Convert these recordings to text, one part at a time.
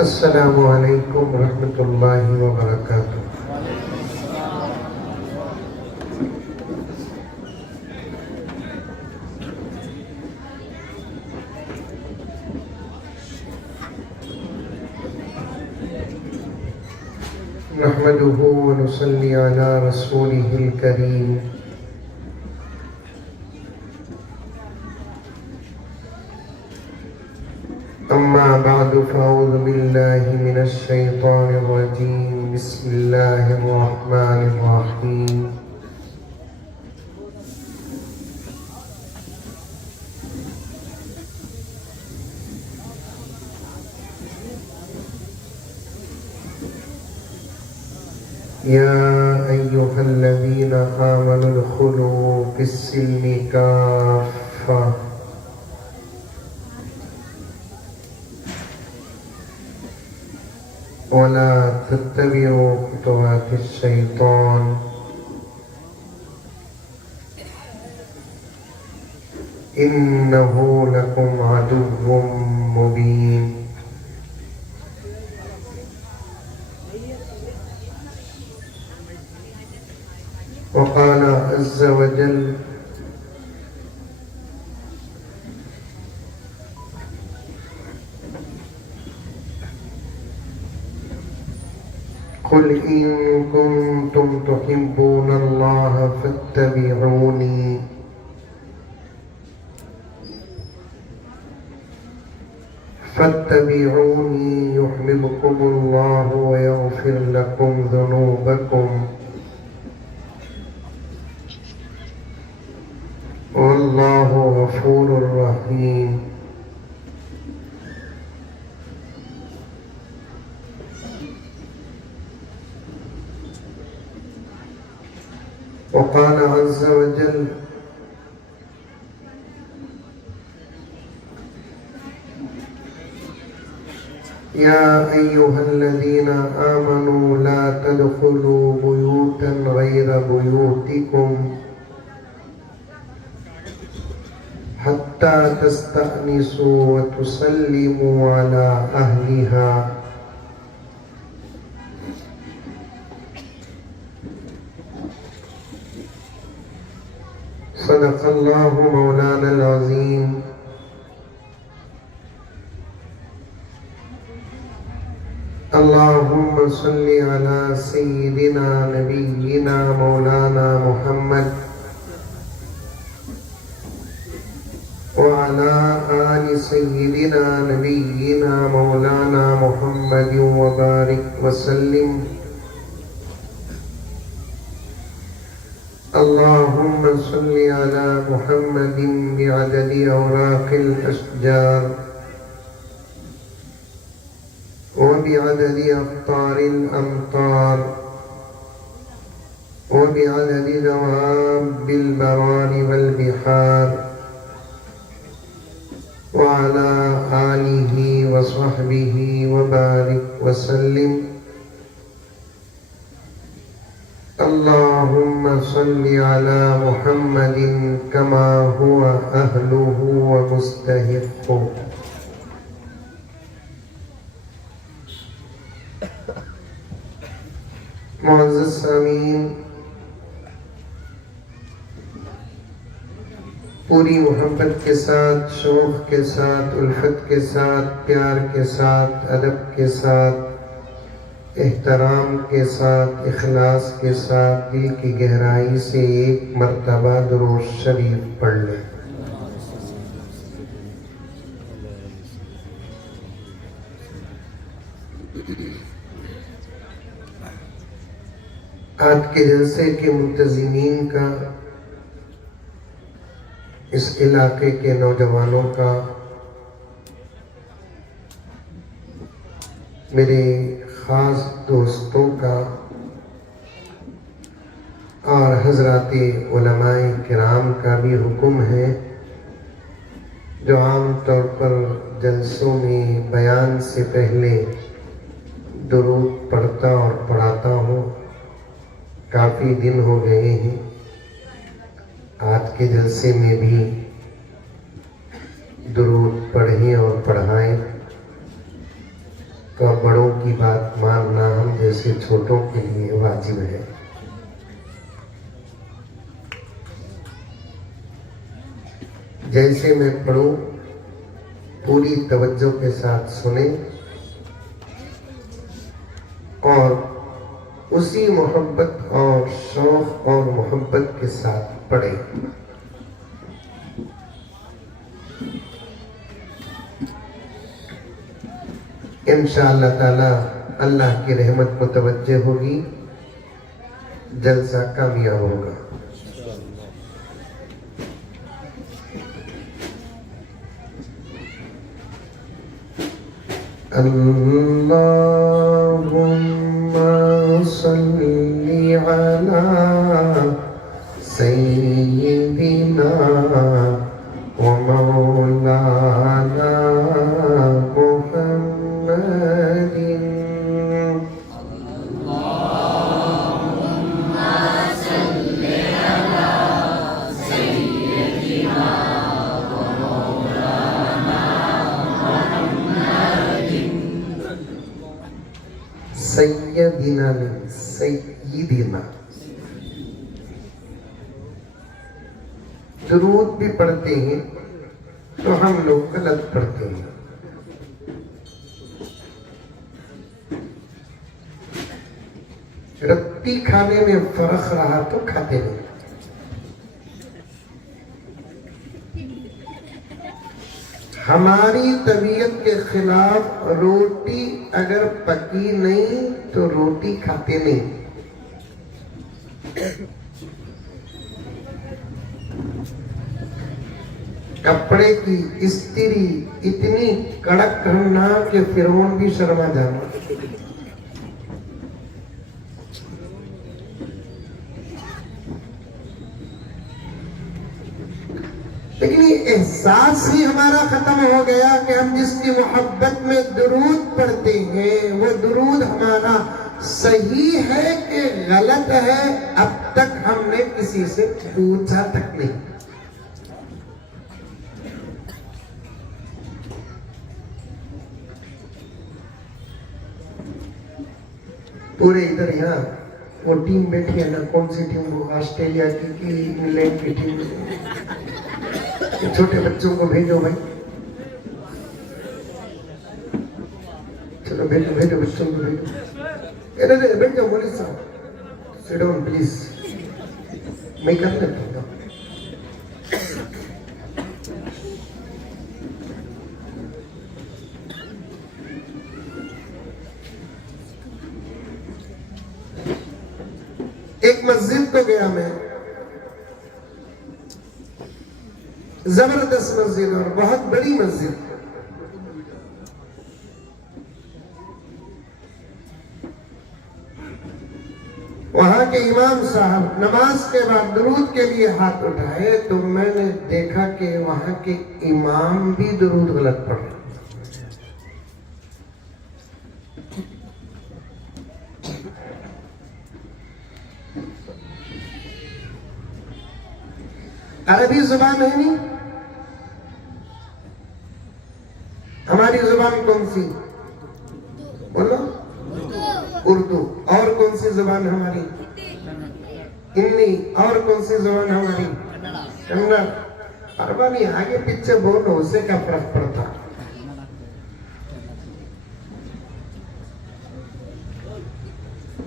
السلام علیکم ورحمۃ اللہ وبرکاتہ۔ نحمده ونصلي على رسوله الكريم أما بعد فأعوذ بالله من الشيطان الرجيم بسم الله الرحمن الرحيم يا أيها الذين آمنوا ادخلوا في السلم كافة ولا تتبعوا خطوات الشيطان إنه لكم عدو مبين۔ وقال عز وجل قل إن كنتم تحبون الله فاتبعوني يحببكم الله ويغفر لكم ذنوبكم والله غفور رحيم۔ وقال عز وجل يا أيها الذين آمنوا لا تدخلوا بيوتا غير بيوتكم حتى تستأنسوا وتسلموا على أهلها صدق الله مولانا العظيم۔ اللهم صل على سيدنا نبينا مولانا محمد وعلى آل سيدنا نبينا مولانا محمد وبارك وسلم۔ اللهم صل على محمد بعدد أوراق الأشجار وبعدد أقطار الأمطار وبعدد دواب البوار والبحار وعلى آله وصحبه وبارك وسلم۔ اللهم صل على محمد كما هو أهله ومستحقه۔ معزز سامعین، پوری محبت کے ساتھ، شوق کے ساتھ، الفت کے ساتھ، پیار کے ساتھ، ادب کے ساتھ، احترام کے ساتھ، اخلاص کے ساتھ، دل کی گہرائی سے ایک مرتبہ درود شریف پڑھ لیں۔ آج کے جلسے کے منتظمین کا، اس علاقے کے نوجوانوں کا، میرے خاص دوستوں کا اور حضرات علماء کرام کا بھی حکم ہے، جو عام طور پر جلسوں میں بیان سے پہلے درود پڑھتا اور پڑھاتا ہوں۔ کافی دن ہو گئے ہیں، آج کے جلسے میں بھی درود پڑھیں اور پڑھائیں۔ تو اب بڑوں کی بات ماننا ہم جیسے چھوٹوں کے لیے واجب ہے۔ جیسے میں پڑھوں پوری توجہ کے ساتھ سنیں اور اسی محبت اور شوق اور محبت کے ساتھ پڑھیں۔ انشاءاللہ تعالی اللہ کی رحمت متوجہ ہوگی، جلسہ کامیاب ہوگا۔ اللہم صلی علی سیدنا و مولانا سیدنا نہیں سیدنا۔ درود بھی پڑھتے ہیں تو ہم لوگ غلط پڑھتے ہیں۔ رتی کھانے میں فرق رہا تو کھاتے نہیں۔ ہماری طبیعت کے خلاف روٹی اگر پکی نہیں تو روٹی کھاتے نہیں۔ کپڑے کی استری اتنی کڑک کرنا کہ فرعون بھی شرما جانا۔ لیکن یہ احساس ہی ہمارا ختم ہو گیا کہ ہم جس کی محبت میں درود پڑھتے ہیں وہ درود ہمارا صحیح ہے کہ غلط ہے، اب تک ہم نے کسی سے پوچھا تک نہیں۔ پورے ادھر یہاں وہ ٹیم بیٹھی ہے نا، کون سی ٹیم، وہ آسٹریلیا کی انگلینڈ کی ٹیم، چھوٹے بچوں کو بھیجو بھائی، چلو بھیجو بھیجو بچوں کو بھیجو، ادھر بیٹھ جاؤ مولوی صاحب، سٹ ڈاؤن پلیز، میں کر لیتا ہوں۔ ایک مسجد تو گیا میں، زبردست مسجد اور بہت بڑی مسجد۔ وہاں کے امام صاحب نماز کے بعد درود کے لیے ہاتھ اٹھائے تو میں نے دیکھا کہ وہاں کے امام بھی درود غلط پڑھ رہے۔ عربی زبان ہے نہیں، ہماری زبان کون سی بولو؟ اردو۔ اور کون سی زبان ہماری؟ ہندی۔ اور کون سی زبان ہماری؟ کنڑ۔ اربانی آگے پیچھے بولو، اسے کیا فرق پڑتا؟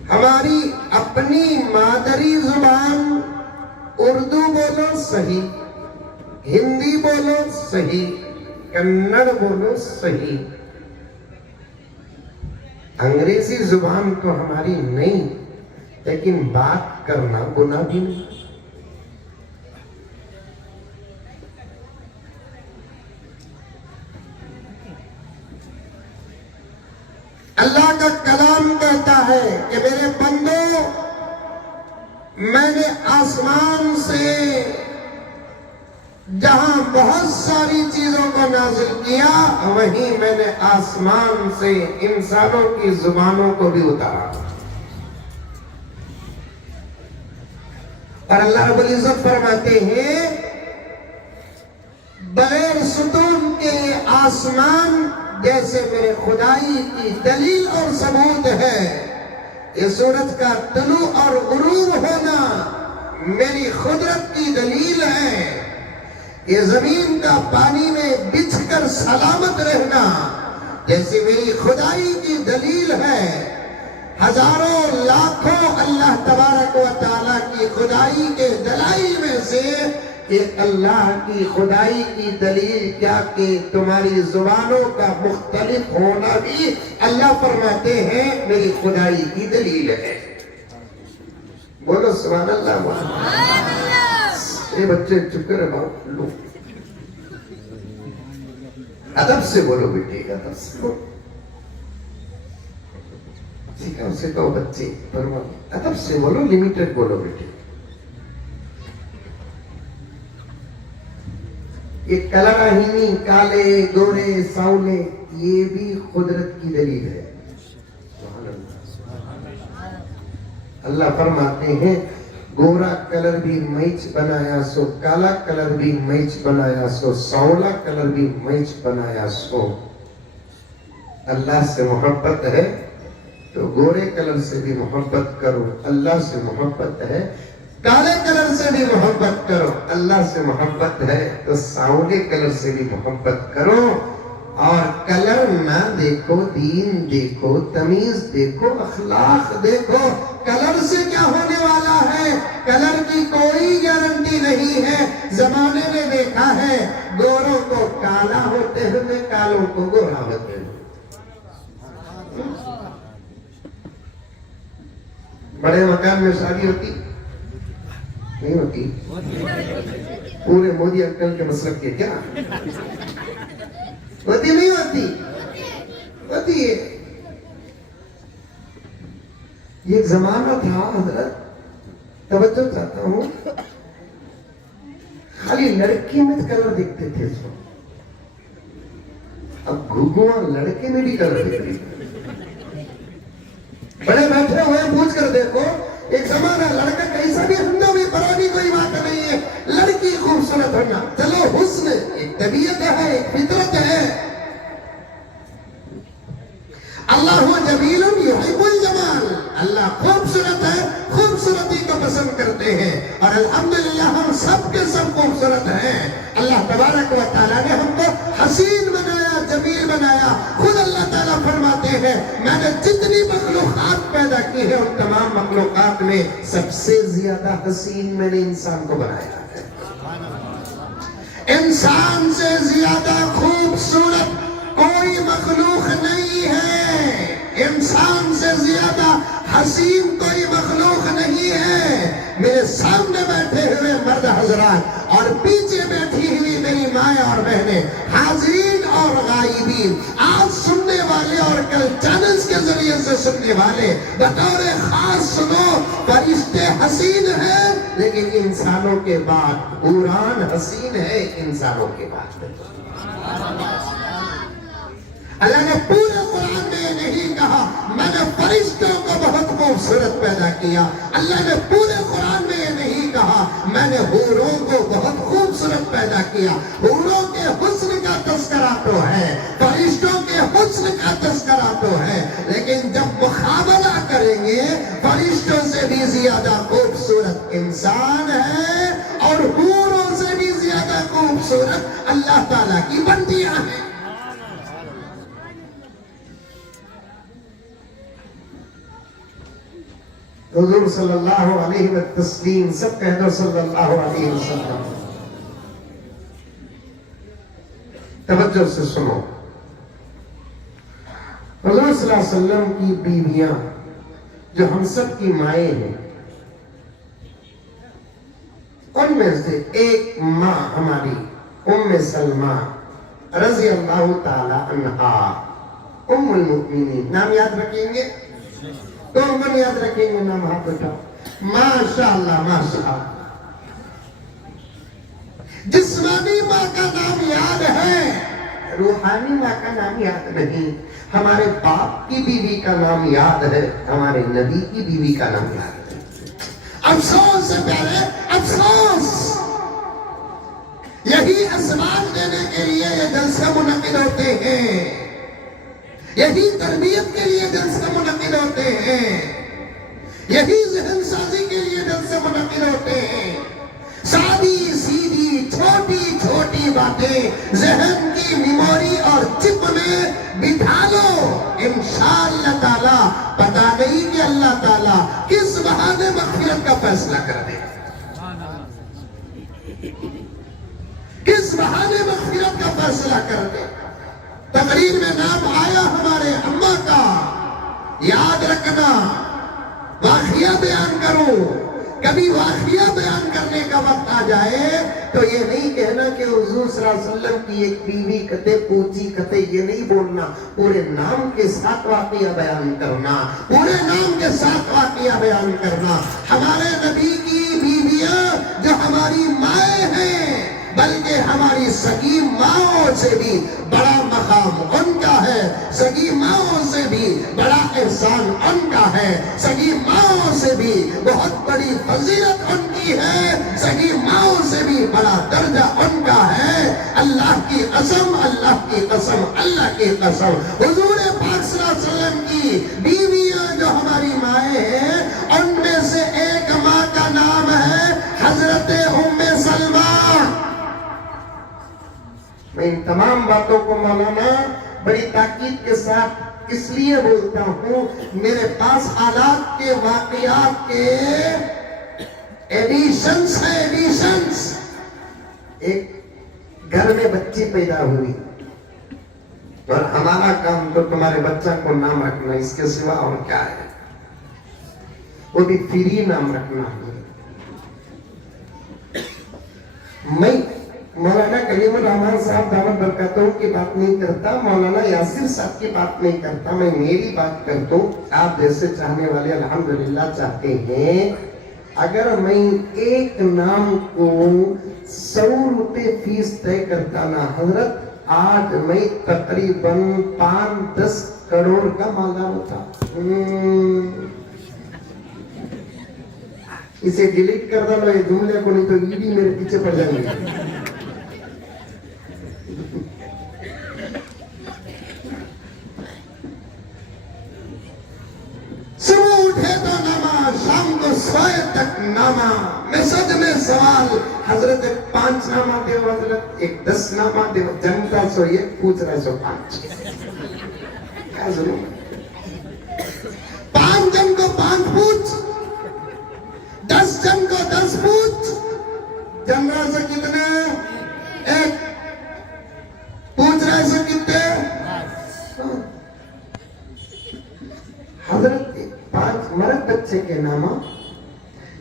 ہماری اپنی مادری زبان اردو بولو صحیح، ہندی بولو صحیح، کنڑ بولو صحیح، انگریزی زبان تو ہماری نہیں، لیکن بات کرنا گناہ بھی نہیں۔ اللہ کا کلام کہتا ہے کہ میرے بندو، میں نے آسمان سے جہاں بہت ساری چیزوں کو نازل کیا، وہیں میں نے آسمان سے انسانوں کی زبانوں کو بھی اتارا۔ اور اللہ رب العزت فرماتے ہیں بغیر ستون کے آسمان جیسے میرے خدائی کی دلیل اور ثبوت ہے. یہ سورج کا طلوع اور غروب ہونا میری قدرت کی دلیل ہے. یہ زمین کا پانی میں بچھ کر سلامت رہنا جیسے میری خدائی کی دلیل ہے. ہزاروں لاکھوں اللہ تبارک و تعالیٰ کی خدائی کے دلائل میں سے ایک اللہ کی خدائی کی دلیل کیا کہ تمہاری زبانوں کا مختلف ہونا بھی اللہ فرماتے ہیں میری خدائی کی دلیل ہے. بولو سبحان اللہ. یہ بچے چپ کرے باپ لو. ادب سے بولو بیٹی, ادب سے بولو. سیکھا اسے کہو بچے ادب سے بولو, لمیٹڈ بولو بیٹی. یہ کلراہینی, کالے گورے ساولے, یہ بھی قدرت کی دلیل ہے. اللہ فرماتے ہیں گورا کلر بھی میچ بنایا سو, کالا کلر بھی میچ بنایا سو, سانولا کلر بھی میچ بنایا سو. اللہ سے محبت ہے تو گورے کلر سے بھی محبت کرو. اللہ سے محبت ہے کالے کلر سے بھی محبت کرو. اللہ سے محبت ہے تو سانولے کلر سے بھی محبت کرو. اور کلر نہ دیکھو, دین دیکھو, تمیز دیکھو, اخلاق دیکھو. کلر سے کیا ہونے والا ہے؟ کلر کی کوئی گارنٹی نہیں ہے. زمانے نے دیکھا ہے گوروں کو کالا ہوتے ہوئے, کالوں کو گورا ہوتے ہوئے. بڑے مکان میں شادی ہوتی نہیں ہوتی؟ پورے مودی انکل کے مسلک کے کیا ہوتی نہیں ہوتی؟ ہوتی ہے. یہ ایک زمانہ تھا حضرت, توجہ چاہتا ہوں, خالی لڑکی میں کلر دکھتے تھے. اس وقت اب گھگواں لڑکے میں بھی کلر دکھ رہی. بڑے بیٹھے ہوئے پوچھ کر دیکھو, ایک زمانہ لڑکا کیسا بھی ہندا بھی پرانی کوئی بات نہیں ہے. لڑکی خوبصورت ہونا چلو حسن ایک طبیعت ہے, ایک فطرت ہے. اللہ جمیل یحب الجمال, اللہ خوبصورت ہے, خوبصورتی کو پسند کرتے ہیں. اور الحمدللہ ہم سب کے سب خوبصورت ہیں. اللہ تبارک و تعالیٰ نے ہم کو حسین بنایا, جمیل بنایا. خود اللہ تعالیٰ فرماتے ہیں میں نے جتنی مخلوقات پیدا کی ہے ان تمام مخلوقات میں سب سے زیادہ حسین میں نے انسان کو بنایا ہے. انسان سے زیادہ خوبصورت کوئی مخلوق نہیں ہے. انسان سے زیادہ حسین کوئی مخلوق نہیں ہے. میرے سامنے بیٹھے ہوئے مرد حضرات اور پیچھے بیٹھی ہوئی میری مائیں اور بہنیں, حاضرین اور غائبین, آج سننے والے اور کل چینلز کے ذریعے سے سننے والے, بطور خاص سنو, فرشتے حسین ہیں لیکن انسانوں کے بعد قرآن حسین ہے. انسانوں کے بعد اللہ نے پورے قرآن میں نہیں کہا میں نے فرشتوں کو بہت خوبصورت پیدا کیا. اللہ نے پورے قرآن میں یہ نہیں کہا میں نے حوروں کو بہت خوبصورت پیدا کیا. حوروں کے حسن کا تذکرہ تو ہے, فرشتوں کے حسن کا تذکرہ تو ہے, لیکن جب مقابلہ کریں گے فرشتوں سے بھی زیادہ خوبصورت انسان ہے اور حوروں سے بھی زیادہ خوبصورت اللہ تعالیٰ کی بندیاں ہیں. حضور صلی اللہ علیہ وسلم, سب کہہ دو صلی اللہ علیہ وسلم. توجہ سے سنو, حضور صلی اللہ علیہ وسلم کی بیویاں جو ہم سب کی مائیں ہیں, ان میں سے ایک ماں ہماری ام سلمہ رضی اللہ تعالی عنہا, ام المؤمنین. نام یاد رکھیں گے؟ کون کون یاد رکھیں گے نام؟ ہاتھ اٹھاؤ. ماشاءاللہ ماشاءاللہ. جسمانی ماں کا نام یاد ہے, روحانی ماں کا نام یاد نہیں. ہمارے باپ کی بیوی کا نام یاد ہے, ہمارے نبی کی بیوی کا نام یاد ہے. افسوس سے پہلے افسوس, یہی اسباب دینے کے لیے یہ جلسے منعقد ہوتے ہیں. یہی تربیت کے لیے جلسے منعقد ہوتے ہیں، یہی ذہن سازی کے لیے جلسے منعقد ہوتے ہیں۔ سادی سیدھی چھوٹی چھوٹی باتیں ذہن کی میموری اور چپ میں بٹھا لو، انشاءاللہ تعالی پتہ نہیں کہ اللہ تعالی کس بہانے مغفرت کا فیصلہ کر دے، کس بہانے مغفرت کا فیصلہ کر دے۔ تقریر میں نام آیا ہمارے اماں کا، یاد رکھنا، واقعہ بیان کروں، کبھی واقعہ بیان کرنے کا وقت آ جائے تو یہ نہیں کہنا کہ حضور صلی اللہ علیہ وسلم کی ایک بیوی کتے پوچھی کتے، یہ نہیں بولنا، پورے نام کے ساتھ واقعہ بیان کرنا، پورے نام کے ساتھ واقعہ بیان کرنا۔ ہمارے نبی کی بیویاں جو ہماری مائیں ہیں، بلکہ ہماری سگی ماؤں سے بھی بڑا مقام ان کا ہے، سگی ماؤں سے بھی بڑا احسان ان کا ہے، سگی ماؤں سے بھی بہت بڑی فضیلت ان کی ہے، سگی ماؤں سے بھی بڑا درجہ ان کا ہے۔ اللہ کی قسم، اللہ کی قسم، اللہ کی قسم، حضور پاک صلی اللہ علیہ وسلم کی بیویاں جو ہماری مائیں ہیں، ان میں سے ایک ماں کا نام ہے حضرت ام سلمہ۔ میں ان تمام باتوں کو مولانا بڑی تاکید کے ساتھ اس لیے بولتا ہوں، میرے پاس حالات کے واقعات کے ایڈیشنز ہیں، ایڈیشنز۔ ایک گھر میں بچی پیدا ہوئی اور ہمارا کام تو تمہارے بچہ کو نام رکھنا، اس کے سوا اور کیا ہے، وہ بھی فری نام رکھنا ہے۔ میں مولانا کلیم الرحمان صاحب دعوت برکاتوں کی بات نہیں کرتا، مولانا یاسر صاحب کی بات نہیں کرتا، میں میری بات کرتا ہوں۔ آپ جیسے چاہنے والے الحمدللہ چاہتے ہیں، اگر میں ایک نام کو 100 روپے فیس طے کرتا نا حضرت، آج میں تقریباً 5-10 کروڑ کا مالدار ہوتا۔ اسے ڈیلیٹ کر دو یہ جملے کو، نہیں تو ایڈی میرے پیچھے پڑ جائیں گے۔ صبح اٹھے تو نماز، شام کو سوئے تک نامہ۔ میں سچ میں سوال، حضرت 5 نامہ دے حضرت، ایک 10 نامہ دے، جنتا سو ایک پوچھ رہے سو 5، کیا ضرور ہے؟ 5 جن کو 5 پوچھ، 10 جن کو 10 پوچھ، جنرا سے کتنے؟ ایک پوچھ رہے سے کتنے؟ حضرت 5 مرد بچے کے نامہ،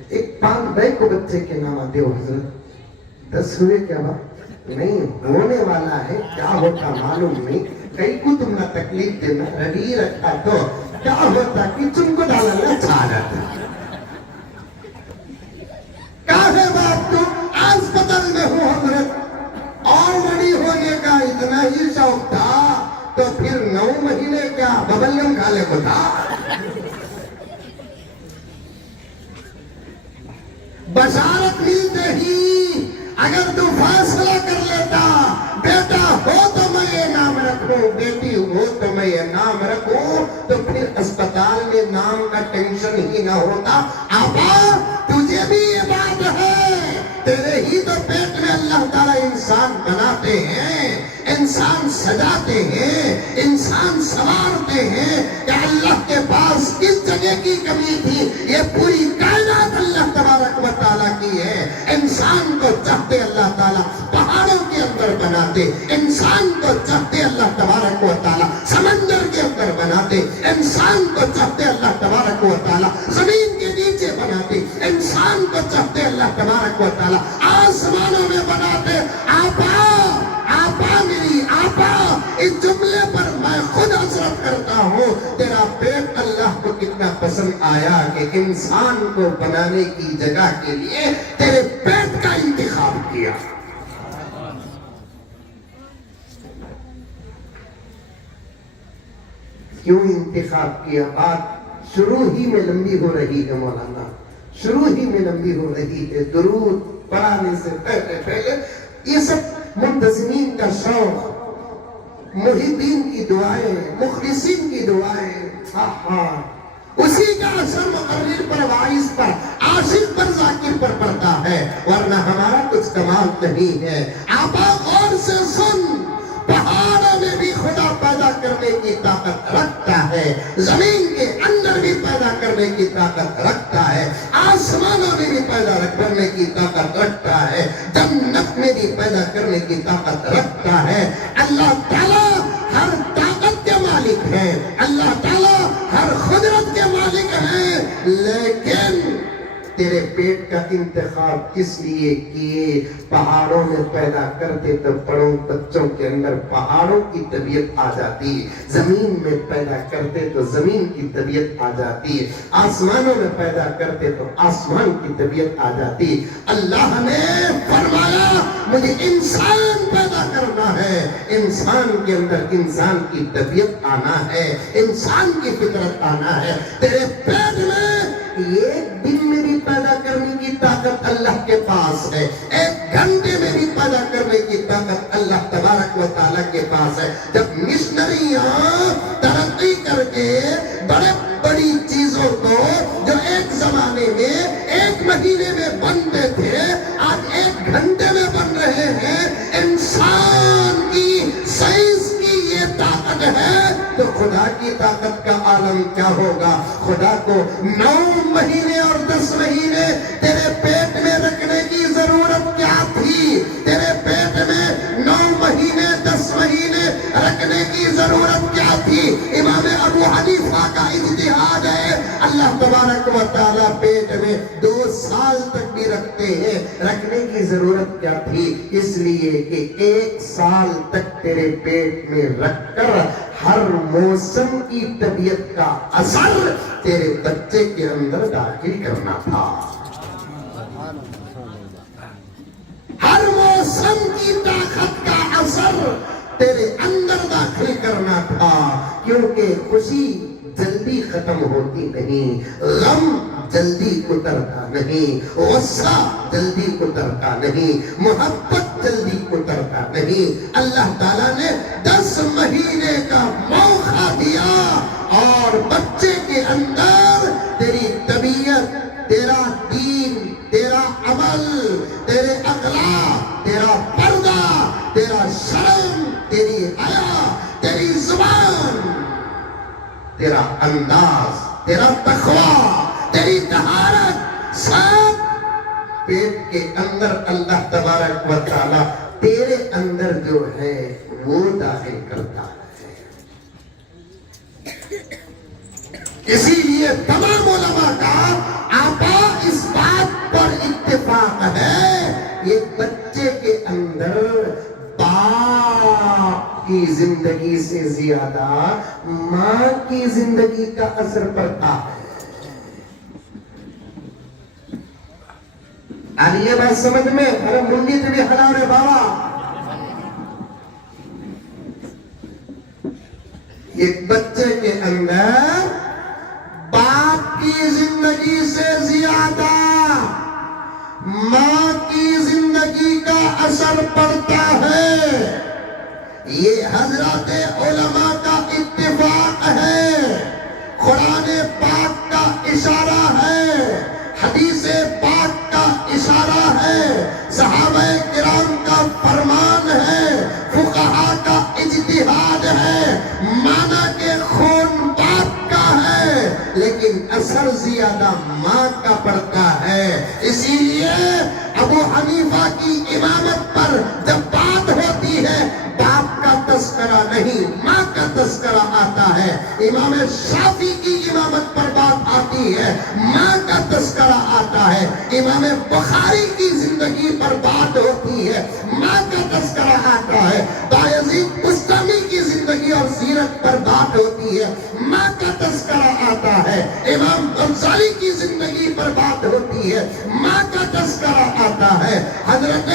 ایک 5 بیک کو بچے کے نامہ دیو حضرت، 10 ہوئے کیا بات؟ نہیں ہونے والا ہے، کیا ہوتا معلوم نہیں، کئی کو تم نہ تکلیف دینا، رڈی رکھا تو کیا ہوتا کہ تم کو ڈالنا چھا جاتا۔ کافی بات تو اسپتال میں ہوں حضرت، آلریڈی ہونے کا اتنا ہی شوق تھا تو پھر 9 مہینے کیا ببلگم کھالے کو تھا۔ بشارت ملتے ہی اگر تو فیصلہ کر لیتا، بیٹا ہو تو میں یہ نام رکھوں، بیٹی ہو تو میں یہ نام رکھوں، تو پھر اسپتال میں نام کا ٹینشن ہی نہ ہوتا۔ آبا تجھے بھی یہ بات ہے، تیرے ہی تو پیٹ میں اللہ تعالیٰ انسان بناتے ہیں، انسان سجاتے ہیں، انسان سوارتے ہیں، کہ اللہ کے پاس کس جگہ کی کمی تھی، یہ پوری کائنات اللہ تبارک و تعالیٰ کی ہے۔ انسان کو چاہتے اللہ تعالیٰ پہاڑوں کے اندر بناتے، انسان کو چاہتے اللہ تبارک و تعالیٰ سمندر کے اندر بناتے، انسان کو چاہتے اللہ تبارک و تعالیٰ زمین کے نیچے بناتے، انسان کو چاہتے اللہ تبارک و تعالیٰ آسمانوں میں بناتے۔ آپا میری آپا، اس جملے پر میں خود حسرت کرتا ہوں، تیرا پیٹ اللہ کو کتنا پسند آیا کہ انسان کو بنانے کی جگہ کے لیے تیرے پیٹ کا انتخاب کیا۔ کیوں انتخاب کیا؟ بات شروع ہی میں لمبی ہو رہی ہے مولانا، شروع ہی میں لمبی ہو رہی ہے۔ درود پڑھانے سے پہلے یہ سب منتظمین کا شوق، محبین کی دعائیں، مخلصین کی دعائیں، اسی کا اثر مقرر پر، واعظ پر، عاشق پر، ذاکر پر پڑتا ہے، ورنہ ہمارا کچھ کمال نہیں ہے۔ آپا غور سے سن، پہاڑوں میں بھی خدا پیدا کرنے کی طاقت رکھتا ہے، زمین کے اندر بھی پیدا کرنے کی طاقت رکھتا ہے، آسمانوں میں بھی پیدا کرنے کی طاقت رکھتا ہے، جنت میں بھی پیدا کرنے کی طاقت رکھتا ہے۔ اللہ تعالیٰ ہر طاقت کے مالک ہے، اللہ تعالیٰ ہر قدرت کے مالک ہیں، لیکن تیرے پیٹ کا انتخاب کس لیے کیے؟ پہاڑوں میں پیدا کرتے تو بچوں کے اندر پہاڑوں کی طبیعت آ جاتی، زمین میں پیدا کرتے تو زمین کی طبیعت آ جاتی، آسمانوں میں پیدا کرتے تو آسمان کی طبیعت آ جاتی۔ اللہ نے فرمایا مجھے انسان پیدا کرنا ہے، انسان کے اندر انسان کی طبیعت آنا ہے، انسان کی فطرت آنا ہے۔ تیرے پیٹ میں ایک دن میں بھی پیدا کرنے کی طاقت اللہ کے پاس ہے، ایک گھنٹے میں بھی پیدا کرنے کی طاقت اللہ تبارک و تعالیٰ کے پاس ہے۔ جب مشنریاں ترقی کر کے بڑی چیزوں کو جو ایک زمانے میں ایک مہینے میں بنتے تھے آج ایک گھنٹے میں بن رہے ہیں، انسان کی سائنس کی یہ طاقت ہے تو خدا کی طاقت کا عالم کیا ہوگا؟ خدا کو 9 مہینے اور 10 مہینے تیرے پیٹ میں رکھنے کی ضرورت کیا تھی؟ تیرے پیٹ میں 9 مہینے 10 مہینے رکھنے کی ضرورت کیا تھی؟ امام ابو حنیفہ کا اجتہاد ہے، اللہ تبارک و تعالیٰ پیٹ میں 2 سال تک بھی رکھتے ہیں، رکھنے کی ضرورت کیا تھی؟ اس لیے کہ 1 سال تک تیرے پیٹ میں رکھ کر ہر موسم کی طبیعت کا اثر تیرے بچے کے اندر داخل کرنا تھا، ہر موسم کی طاقت کا اثر تیرے اندر داخل کرنا تھا، کیونکہ خوشی جلدی ختم ہوتی نہیں، غم جلدی اترتا نہیں، غصہ جلدی اترتا نہیں، محبت جلدی اترتا نہیں۔ اللہ تعالیٰ نے 10 مہینے کا موقع دیا اور بچے کے اندر تیری طبیعت، تیرا دین، تیرا عمل، تیرے اخلاق، تیرا پردہ، تیرا شرم، تیری حیا، تیری زبان، تیرا انداز، تیرا تقوی، تیری طہارت، سب پیٹ کے اندر اللہ تبارک و تعالیٰ تیرے اندر جو ہے وہ داخل کرتا ہے۔ اسی لیے تمام علماء کا آپا اس بات پر اتفاق ہے، یہ بچے کے اندر باپ کی زندگی سے زیادہ ماں کی زندگی کا اثر پڑتا ہے۔ آج یہ بات سمجھ میں، ارے منڈی تو بھی ہلا رہے بابا، ایک بچے کے اندر باپ کی زندگی سے زیادہ ماں کی زندگی کا اثر پڑتا ہے، یہ حضرات علماء کا اتفاق ہے، قرآن پاک کا اشارہ ہے، حدیث پاک کا اشارہ ہے، صحابہ کرام کا فرمان ہے، فقہاء کا اجتہاد ہے، مانا کہ خون باپ کا ہے لیکن اثر زیادہ ماں کا پڑتا ہے۔ اسی لیے ابو حنیفہ کی امامت پر جب بات ہوتی ہے باپ کا تذکرہ نہیں ماں کا تذکرہ آتا ہے، امام شافعی کی امامت پر بات آتی ہے ماں کا تذکرہ آتا ہے، امام بخاری کی زندگی پر بات ہوتی ہے ماں کا تذکرہ آتا ہے، بایزید بستامی کی زندگی اور سیرت پر بات ہوتی ہے ماں کا تذکرہ آتا ہے، امام غزالی کی زندگی پر بات ہوتی ہے ماں کا تذکرہ آتا ہے، حضرت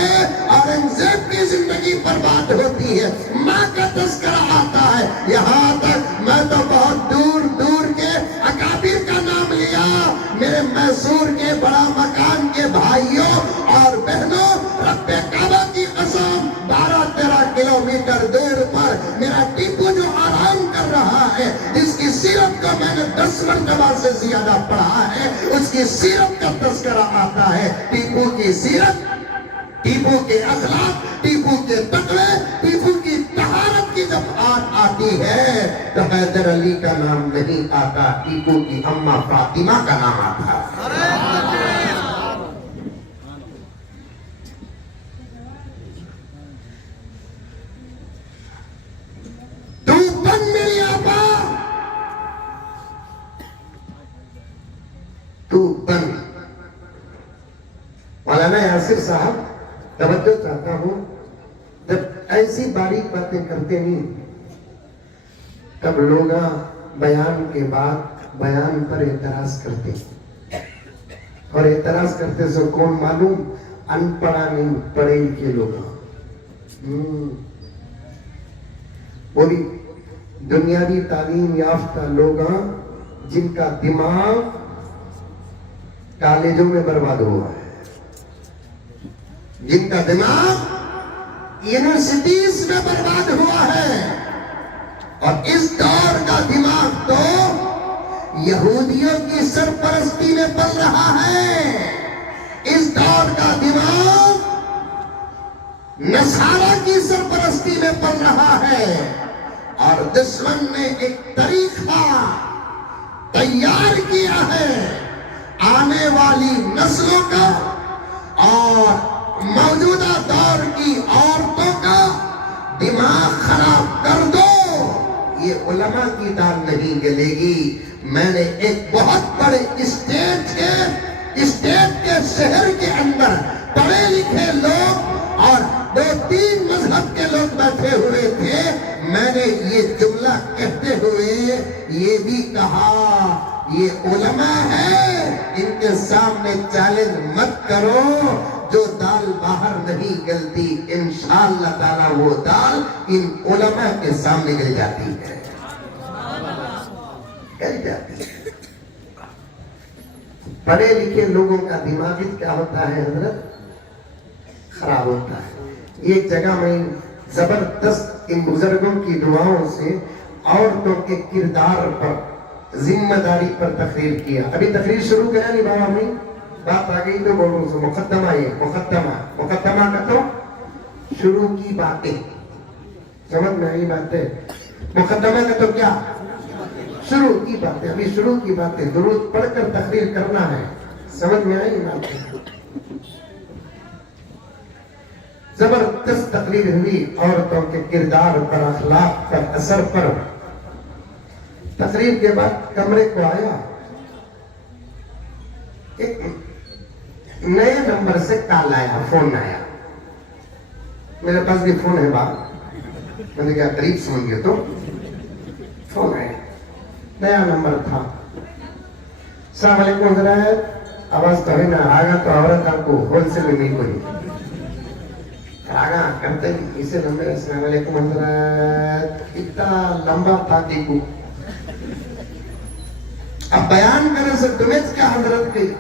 اورنگزیب کی زندگی پر بات ہوتی ہے ماں کا تذکرہ آتا ہے۔ یہاں تک میں تو بہت دور دور کے اکابر کا نام لیا، میرے میسور کے بڑا مکان کے بھائیوں اور بہنوں، رب کعبہ کی قسم 12-13 کلومیٹر دور پر میرا جس کی سیرت کو میں نے 10 مرتبہ سے زیادہ پڑھا ہے، اس کی سیرت کا تذکرہ آتا ہے۔ ٹیپو کی سیرت، ٹیپو کے اخلاق، ٹیپو کے تقوی، ٹیپو کی طہارت کی جب بات آتی ہے تو حیدر علی کا نام نہیں آتا، ٹیپو کی اماں فاطمہ کا نام آتا ہے۔ مولانا یاسر صاحب، توجہ چاہتا ہوں، جب ایسی باریک باتیں کرتے نہیں تب لوگ بیان کے بعد بیان پر اعتراض کرتے، اور اعتراض کرتے سے کون معلوم؟ ان پڑھا نہیں پڑھے لکھے لوگ، وہی دنیاوی تعلیم یافتہ لوگ جن کا دماغ کالجوں میں برباد ہوا ہے، جن کا دماغ یونیورسٹیز میں برباد ہوا ہے، اور اس دور کا دماغ تو یہودیوں کی سرپرستی میں پل رہا ہے، اس دور کا دماغ نصارہ کی سرپرستی میں پل رہا ہے، اور دشمن نے ایک طریقہ تیار کیا ہے آنے والی نسلوں کا اور موجودہ دور کی عورتوں کا دماغ خراب کر دو، یہ علماء کی دال نہیں گلے گی۔ میں نے ایک بہت بڑے اسٹیٹ کے شہر کے اندر پڑھے لکھے لوگ اور 2-3 مذہب کے لوگ بیٹھے ہوئے تھے، میں نے یہ جملہ کہتے ہوئے یہ بھی کہا، یہ علماء ہے، ان کے سامنے چیلنج مت کرو، جو دال باہر نہیں گلتی انشاءاللہ تعالیٰ وہ دال ان علماء کے سامنے گل جاتی ہے، گل جاتی ہے۔ پڑھے لکھے لوگوں کا دماغ کیا ہوتا ہے حضرت؟ خراب ہوتا ہے۔ ایک جگہ میں زبردست ان بزرگوں کی دعاؤں سے عورتوں کے کردار پر، ذمہ داری پر تقریر کیا۔ ابھی تقریر شروع کرا نہیں بابا، میں بات آ گئی تو بولوں سے مقدمہ، یہ مقدمہ کا تو شروع کی باتیں، سمجھ میں آئی باتیں؟ مقدمہ کا تو کیا؟ شروع کی باتیں، ابھی شروع کی باتیں، درود پڑھ کر تقریر کرنا ہے، سمجھ میں آئی باتیں؟ زبردست تقریر ہوئی عورتوں کے کردار پر، اخلاق پر، اثر پر۔ تقریر کے بعد کمرے کو آیا، ایک نئے نمبر سے کال آیا، فون آیا، میرے پاس بھی فون ہے بات، میں نے کہا قریب سمجھ گیا تو فون آیا، نیا نمبر تھا۔ السلام علیکم حضرت، آواز تو ہے نا، آگا تو عورت آپ کو ہول سیل میں نہیں کوئی آگا کرتے اسے نمبر، السلام علیکم حضرت، اتنا لمبا تھا کہ کو اب بیان کرنے سے تمہیں کیا حضرت کی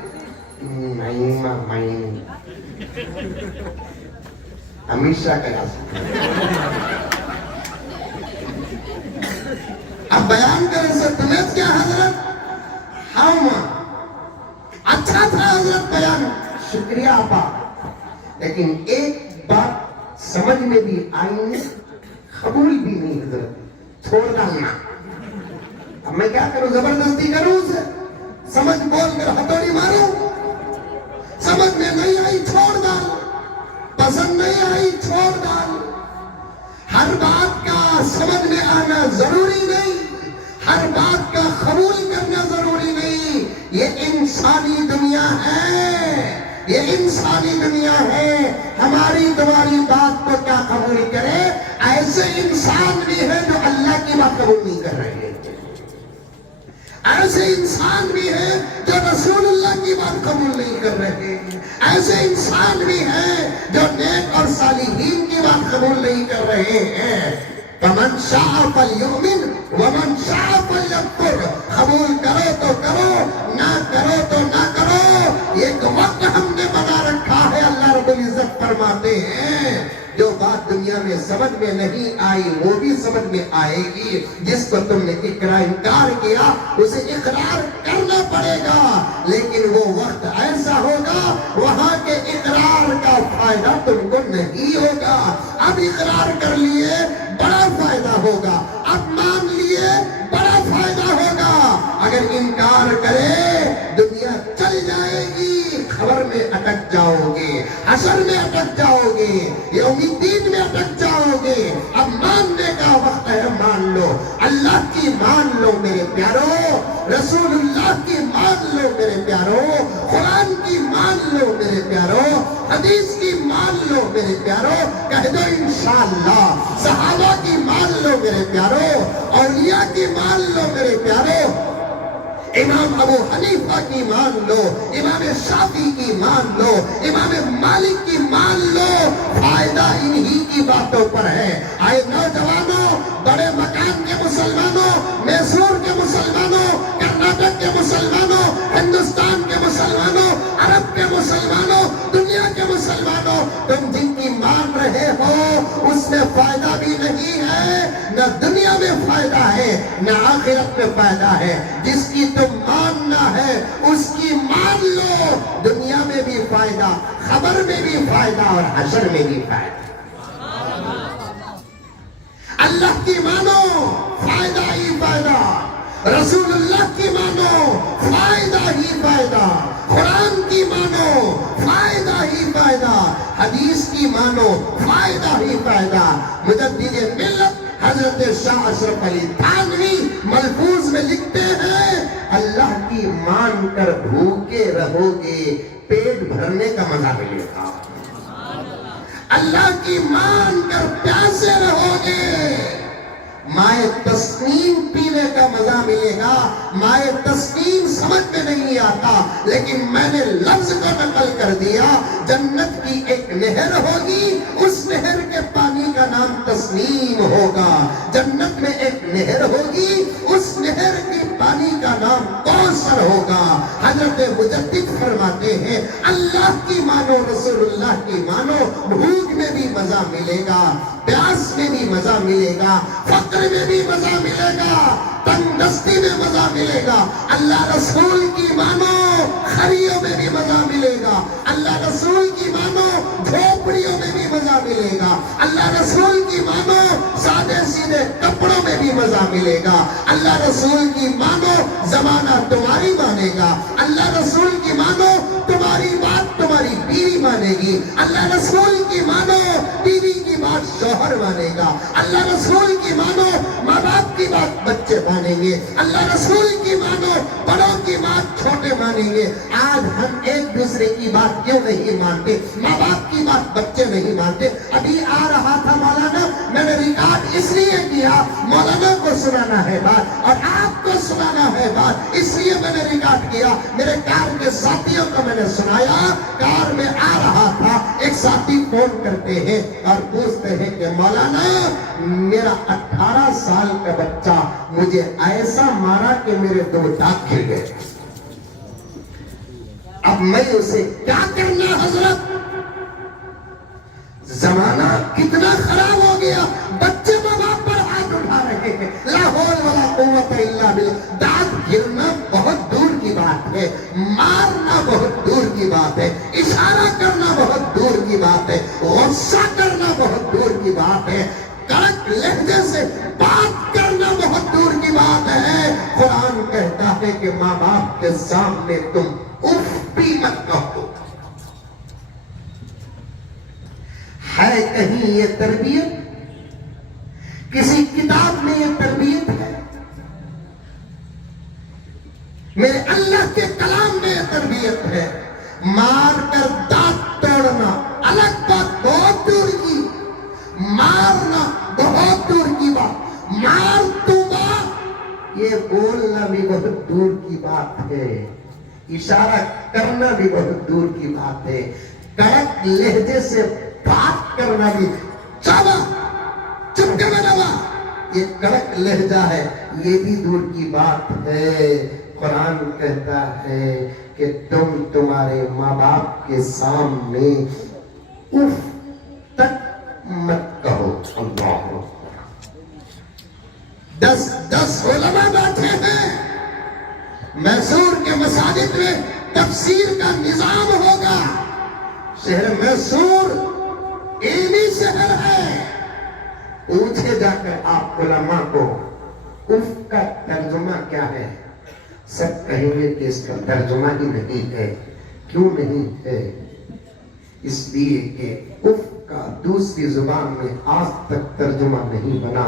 ہمیشہ کہا سکتا، اب بیان کرنے سے تمہیں کیا حضرت، ہم اچھا تھا حضرت بیان، شکریہ آپا، لیکن ایک بات سمجھ میں بھی آئی نہیں، قبول بھی نہیں حضرت، چھوڑ ڈالنا۔ اب میں کیا کروں، زبردستی کروں اسے، سمجھ بول کر ہتھوڑی ماروں، سمجھ میں نہیں آئی چھوڑ ڈال، پسند نہیں آئی چھوڑ ڈال۔ ہر بات کا سمجھ میں آنا ضروری نہیں، ہر بات کا قبول کرنا ضروری نہیں، یہ انسانی دنیا ہے، یہ انسانی دنیا ہے، ہماری تمہاری بات کو کیا قبول کرے؟ ایسے انسان بھی ہیں جو اللہ کی بات قبول نہیں کر رہے ہیں، ایسے انسان بھی ہیں جو رسول اللہ کی بات قبول نہیں کر رہے ہیں، ایسے انسان بھی ہیں جو نیک اور صالحین کی بات قبول نہیں کر رہے ہیں۔ فَمَنْ شَاءَ فَلْيُؤْمِنْ وَمَنْ شَاءَ فَلْيَكْفُرْ، قبول کرو تو کرو، نہ کرو تو نہ کرو، ایک وقت ہم نے بنا رکھا ہے۔ اللہ رب العزت فرماتے ہیں جو بات دنیا میں سمجھ میں نہیں آئی وہ بھی سمجھ میں آئے گی. جس کو تم نے انکار کیا اسے اقرار کرنا پڑے گا, لیکن وہ وقت ایسا ہوگا وہاں کے اقرار کا فائدہ تم کو نہیں ہوگا. اب اقرار کر لیے بڑا فائدہ ہوگا, اب مان لیے بڑا فائدہ ہوگا. اگر انکار کرے دنیا چل جائے گی, خبر میں اٹک جاؤ گے, حشر میں اٹک جاؤ گے, یوم الدین میں اٹک جاؤ گے. اب ماننے کا وقت ہے, مان لو. اللہ کی مان لو میرے پیارو, رسول اللہ کی مان لو میرے پیارو, قرآن کی مان لو میرے پیارو, حدیث کی مان لو میرے پیارو. کہہ دو انشاءاللہ. صحابہ کی مان لو میرے پیارو, اولیاء کی مان لو میرے پیارو, امام ابو حنیفہ کی مان لو, امام شافعی کی مان لو, امام مالک کی مان لو. فائدہ انہی کی باتوں پر ہے. آئے نوجوانوں, بڑے مکان کے مسلمانوں, میسور کے مسلمانوں, کرناٹک کے مسلمانوں, ہندوستان کے مسلمانوں, عرب کے مسلمانوں, دنیا کے مسلمانوں, تم جن کی مان رہے ہو اس میں فائدہ بھی نہیں ہے, نہ دنیا میں فائدہ ہے نہ آخرت میں فائدہ ہے. جس کی تم ماننا ہے اس کی مان لو, دنیا میں بھی فائدہ, خبر میں بھی فائدہ اور حشر میں بھی فائدہ. اللہ کی مانو, فائدہ ہی فائدہ. رسول اللہ کی مانو, فائدہ ہی فائدہ. قرآن کی مانو, فائدہ ہی فائدہ. حدیث کی مانو, فائدہ ہی فائدہ. مجدد ملت حضرت شاہ اشرف علی تھانوی ملفوظ میں لکھتے ہیں, اللہ کی مان کر بھوکے رہو گے, پیٹ بھرنے کا مزہ ملے گا. اللہ کی مان کر پیاسے رہو گے, مائے تسنیم پینے کا مزہ ملے گا. مائے تسنیم سمجھ میں نہیں آتا, لیکن میں نے لفظ کو نقل کر دیا. جنت کی ایک نہر ہوگی, اس نہر کے پانی کا نام تسنیم ہوگا. جنت میں ایک نہر ہوگی, اس نہر کی پانی کا نام کوثر ہوگا. حضرت مجدد فرماتے ہیں, اللہ کی مانو, رسول اللہ کی مانو, بھوک میں بھی مزہ ملے گا, پیاس میں بھی مزہ ملے گا, فقر میں بھی مزہ ملے گا, تنگ دستی میں مزہ ملے گا. اللہ رسول کی مانو, خریوں میں بھی مزہ ملے گا. اللہ رسول کی مانو, جھوپڑیوں میں بھی مزہ ملے گا. اللہ رسول کی مانو, سادے سیدھے کپڑوں میں بھی مزہ ملے گا. اللہ رسول کی مانو, زمانہ تمہاری مانے گا. اللہ رسول کی مانو, تمہاری بات تمہاری بیوی مانے گی. اللہ رسول کی مانو, بیوی کی بات شوہر مانے گا. اللہ رسول کی مانو, ماں باپ کی بات بچے مانیں گے. اللہ رسول کی مانو, بڑوں کی بات چھوٹے مانیں گے. آج ہم ایک دوسرے کی بات کیوں نہیں مانتے؟ ماں باپ کی بات بچے نہیں مانتے. ابھی آ رہا تھا مولانا, میں نے ریکارڈ اس لیے کیا, مولانا کو سنانا ہے بات اور آپ کو سنانا ہے بات, اس لیے میں نے ریکارڈ کیا. میرے کار کے ساتھیوں کو میں نے سنایا. کار میں آ رہا تھا, ایک ساتھی فون کرتے ہیں اور پوچھتے ہیں کہ مولانا میرا 18 سال کا بچہ مجھے ایسا مارا کہ میرے 2 دانت گر گئے, اب میں اسے کیا کرنا حضرت؟ زمانہ کتنا خراب ہو گیا, بچے ماں باپ پر ہاتھ اٹھا رہے ہیں. لا حول ولا قوت الا باللہ. دانت گرنا بہت دور کی بات ہے, مارنا بہت دور کی بات ہے, اشارہ کرنا بہت دور کی بات ہے, غصہ کرنا بہت دور کی بات ہے, کڑک لہجے سے بات کرنا بہت دور کی بات ہے. قرآن کہتا ہے کہ ماں باپ کے سامنے تم اف بھی مت کہو. ہے کہیں یہ تربیت؟ کسی کتاب میں یہ تربیت ہے؟ میرے اللہ کے کلام میں یہ تربیت ہے. مار کر دانت توڑنا الگ بات, بہت دور کی. مارنا بہت دور کی بات, مار دونگا یہ بولنا بھی بہت دور کی بات ہے, اشارہ کرنا بھی بہت دور کی بات ہے, کڑک لہجے سے بات کرنا بھی, چابا چپ کے بیٹھا, یہ کڑک لہجہ ہے, یہ بھی دور کی بات ہے. قرآن کہتا ہے کہ تم تمہارے ماں باپ کے سامنے اف تک مت کہو. 10 علماء بیٹھے ہیں. میسور کے مساجد میں تفسیر کا نظام ہوگا. شہر میسور علمی شہر ہے. پوچھے جا کر آپ علماء کو اف کا ترجمہ کیا ہے؟ سب کہیں گے کہ اس کا ترجمہ ہی نہیں ہے. کیوں نہیں ہے؟ اس لیے کہ اف کا دوسری زبان میں آج تک ترجمہ نہیں بنا.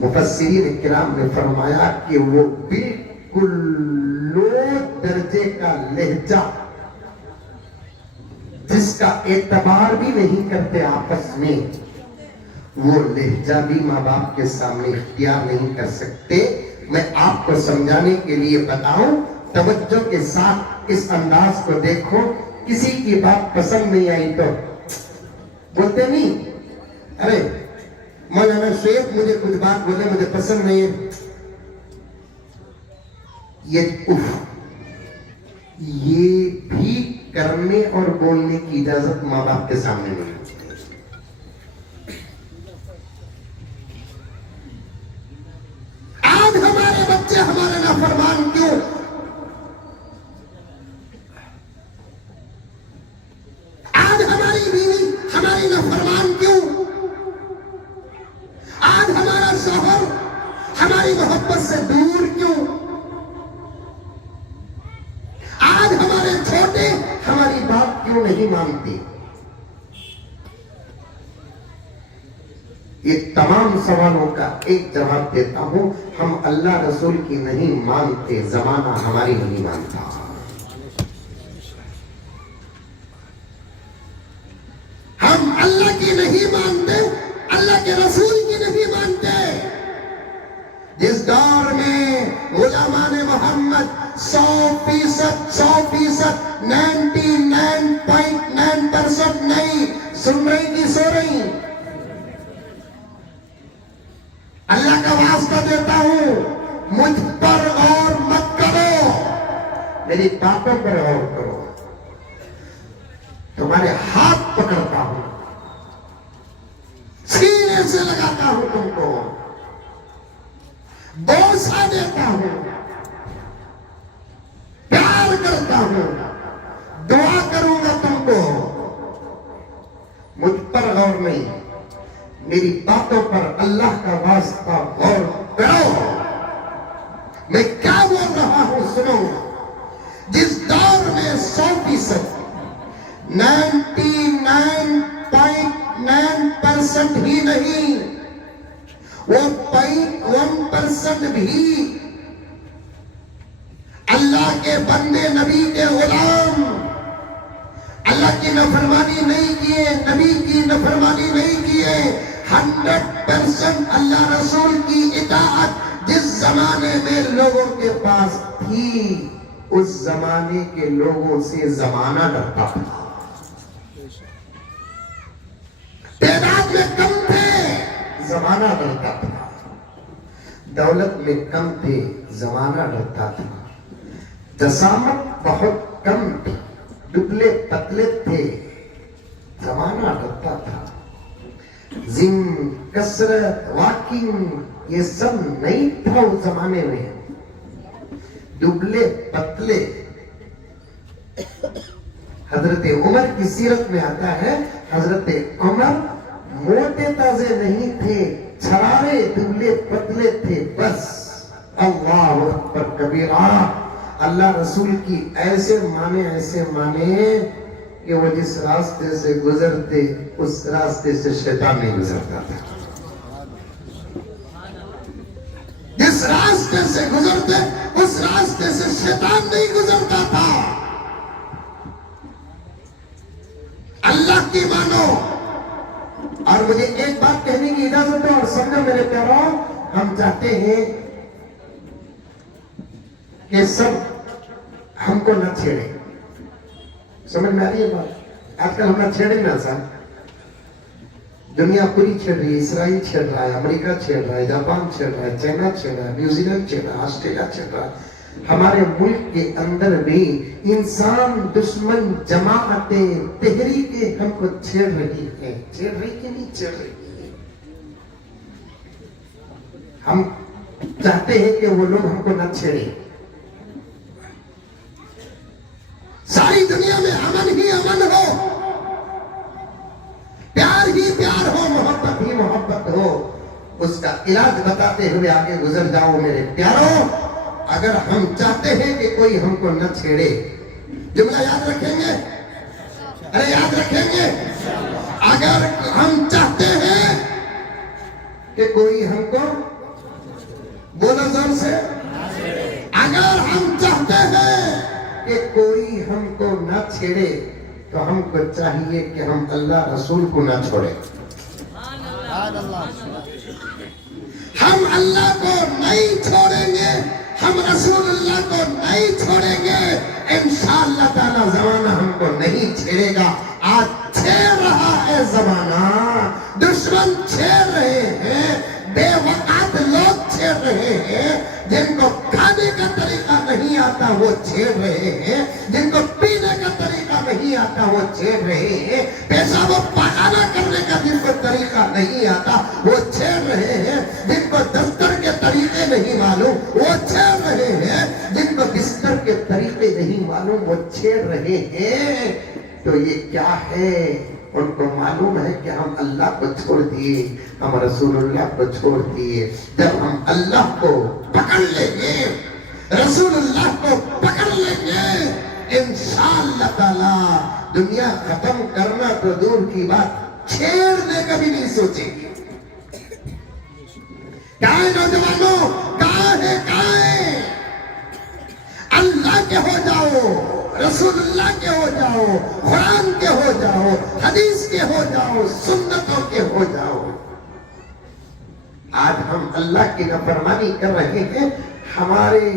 مفسرین کرام نے فرمایا کہ وہ بالکل لو درجے کا لہجہ جس کا اعتبار بھی نہیں کرتے آپس میں، وہ لہجہ بھی ماں باپ کے سامنے اختیار نہیں کر سکتے. میں آپ کو سمجھانے کے لیے بتاؤں، توجہ کے ساتھ اس انداز کو دیکھو. کسی کی بات پسند نہیں آئی تو بولتے نہیں، ارے مولانا شیخ مجھے کچھ بات بولے مجھے پسند نہیں ہے. یہ بھی کرنے اور بولنے کی اجازت ماں باپ کے سامنے نہیں. آج ہمارے بچے ہمارے نافرمان کیوں؟ آج ہماری بیوی ہماری نافرمان کیوں؟ آج ہمارا شوہر ہماری محبت سے دور کیوں؟ آج ہمارے چھوٹے ہماری بات کیوں نہیں مانتے؟ یہ تمام سوالوں کا ایک جواب دیتا ہوں، ہم اللہ رسول کی نہیں مانتے، زمانہ ہماری نہیں مانتا. ہم اللہ کی نہیں مانتے، اللہ کے رسول کی نہیں مانتے. جس دور میں علماء محمد 100% 99.9% نہیں سن رہی کی سو رہی. اللہ کا واسطہ دیتا ہوں، مجھ پر غور مت کرو، میری باتوں پر غور کرو. تمہارے ہاتھ پکڑتا ہوں، سینے سے لگاتا ہوں، تم کو بوسہ دیتا ہوں، پیار کرتا ہوں، دعا کروں گا تم کو. مجھ پر غور نہیں، میری باتوں پر اللہ کا واسطہ غور کرو. میں کیا بول رہا ہوں سنو. جس دور میں 100% 99.9% ہی نہیں، وہ 0.1% بھی اللہ کے بندے نبی کے غلام اللہ کی نافرمانی نہیں کیے، نبی کی نافرمانی نہیں کیے، 100% اللہ رسول کی اطاعت جس زمانے میں لوگوں کے پاس تھی، اس زمانے کے لوگوں سے زمانہ ڈرتا تھا. تعداد میں کم تھے، زمانہ ڈرتا تھا. دولت میں کم تھے، زمانہ ڈرتا تھا. جسامت بہت کم تھی، دبلے پتلے تھے، زمانہ ڈرتا تھا. جم، کثرت، واکنگ یہ سب نہیں تھا اس زمانے میں. دبلے پتلے. حضرت عمر کی سیرت میں آتا ہے، حضرت عمر موٹے تازے نہیں تھے، چھرارے دبلے پتلے تھے. بس اللہ اکبر کبیرہ. اللہ رسول کی ایسے مانے کہ وہ جس راستے سے گزرتے اس راستے سے شیطان نہیں گزرتا تھا. جس راستے سے گزرتے اس راستے سے شیطان نہیں گزرتا تھا. اللہ کی مانو. اور مجھے ایک بات کہنے کی اجازت ہے اور سمجھو میرے پیاروں، ہم چاہتے ہیں کہ سب ہم کو نہ چھیڑے. سمجھ میں آ رہی ہے بات؟ آج کل ہم نہ چھیڑیں نا سر. دنیا پوری چھیڑ رہی ہے، اسرائیل چھیڑ رہا ہے، امریکہ چھیڑ رہا ہے، جاپان چھیڑ رہا ہے، چائنا چھیڑ رہا ہے، نیوزی لینڈ چھیڑ رہا ہے، آسٹریلیا چھیڑ رہا ہے. ہمارے ملک کے اندر بھی انسان دشمن جماعتیں تحریکیں ہم کو چھیڑ رہی ہیں. چھیڑ رہی کہ نہیں چھیڑ رہی؟ ہم چاہتے ہیں کہ وہ لوگ ہم کو نہ چھیڑیں. ساری دنیا میں امن ہی امن ہو, پیار ہی پیار ہو, محبت ہی محبت ہو. اس کا علاج بتاتے ہوئے آگے گزر جاؤ میرے پیاروں. اگر ہم چاہتے ہیں کہ کوئی ہم کو نہ چھیڑے, جملہ یاد رکھیں گے, ارے یاد رکھیں گے, اگر ہم چاہتے ہیں کہ کوئی ہم کو, بولو زور سے, اگر ہم چاہتے ہیں کہ کوئی ہم کو نہ چھیڑے تو ہم کو چاہیے کہ ہم اللہ رسول کو نہ چھوڑیں. ہم اللہ کو نہیں چھوڑیں گے, ہم رسول اللہ کو نہیں چھوڑیں گے, انشاءاللہ تعالی زمانہ ہم کو نہیں چھیڑے گا. آج چھیڑ رہا ہے زمانہ, دشمن چھیڑ رہے ہیں, بے وقت لوگ چھیڑ رہے ہیں, جن کو کھانے کا طریقہ نہیں آتا وہ چھیڑ رہے ہیں, جن کو پینے کا طریقہ نہیں آتا وہ چھیڑ رہے ہیں, پیشاب و پخانہ کرنے کا جن کو طریقہ نہیں آتا وہ چھیڑ رہے ہیں, جن کو دفتر کے طریقے نہیں معلوم وہ چھیڑ رہے ہیں, جن کو بستر کے طریقے نہیں معلوم وہ چھیڑ رہے ہیں. تو یہ کیا ہے؟ ان کو معلوم ہے کہ ہم اللہ کو چھوڑ دیے, ہم رسول اللہ کو چھوڑ دیے. جب ہم اللہ کو پکڑ لیں گے, رسول اللہ کو پکڑ لیں گے, انشاءاللہ تعالی دنیا ختم کرنا تو دور کی بات, چھیڑنے کا بھی نہیں سوچیں گے. کہاں ہے نوجوانوں, کہاں ہے, کہاں ہے؟ اللہ کے ہو جاؤ, رسول اللہ کے ہو جاؤ, قرآن کے ہو جاؤ, حدیث کے ہو جاؤ, سنتوں کے ہو جاؤ. آج ہم اللہ کی نافرمانی کر رہے ہیں, ہمارے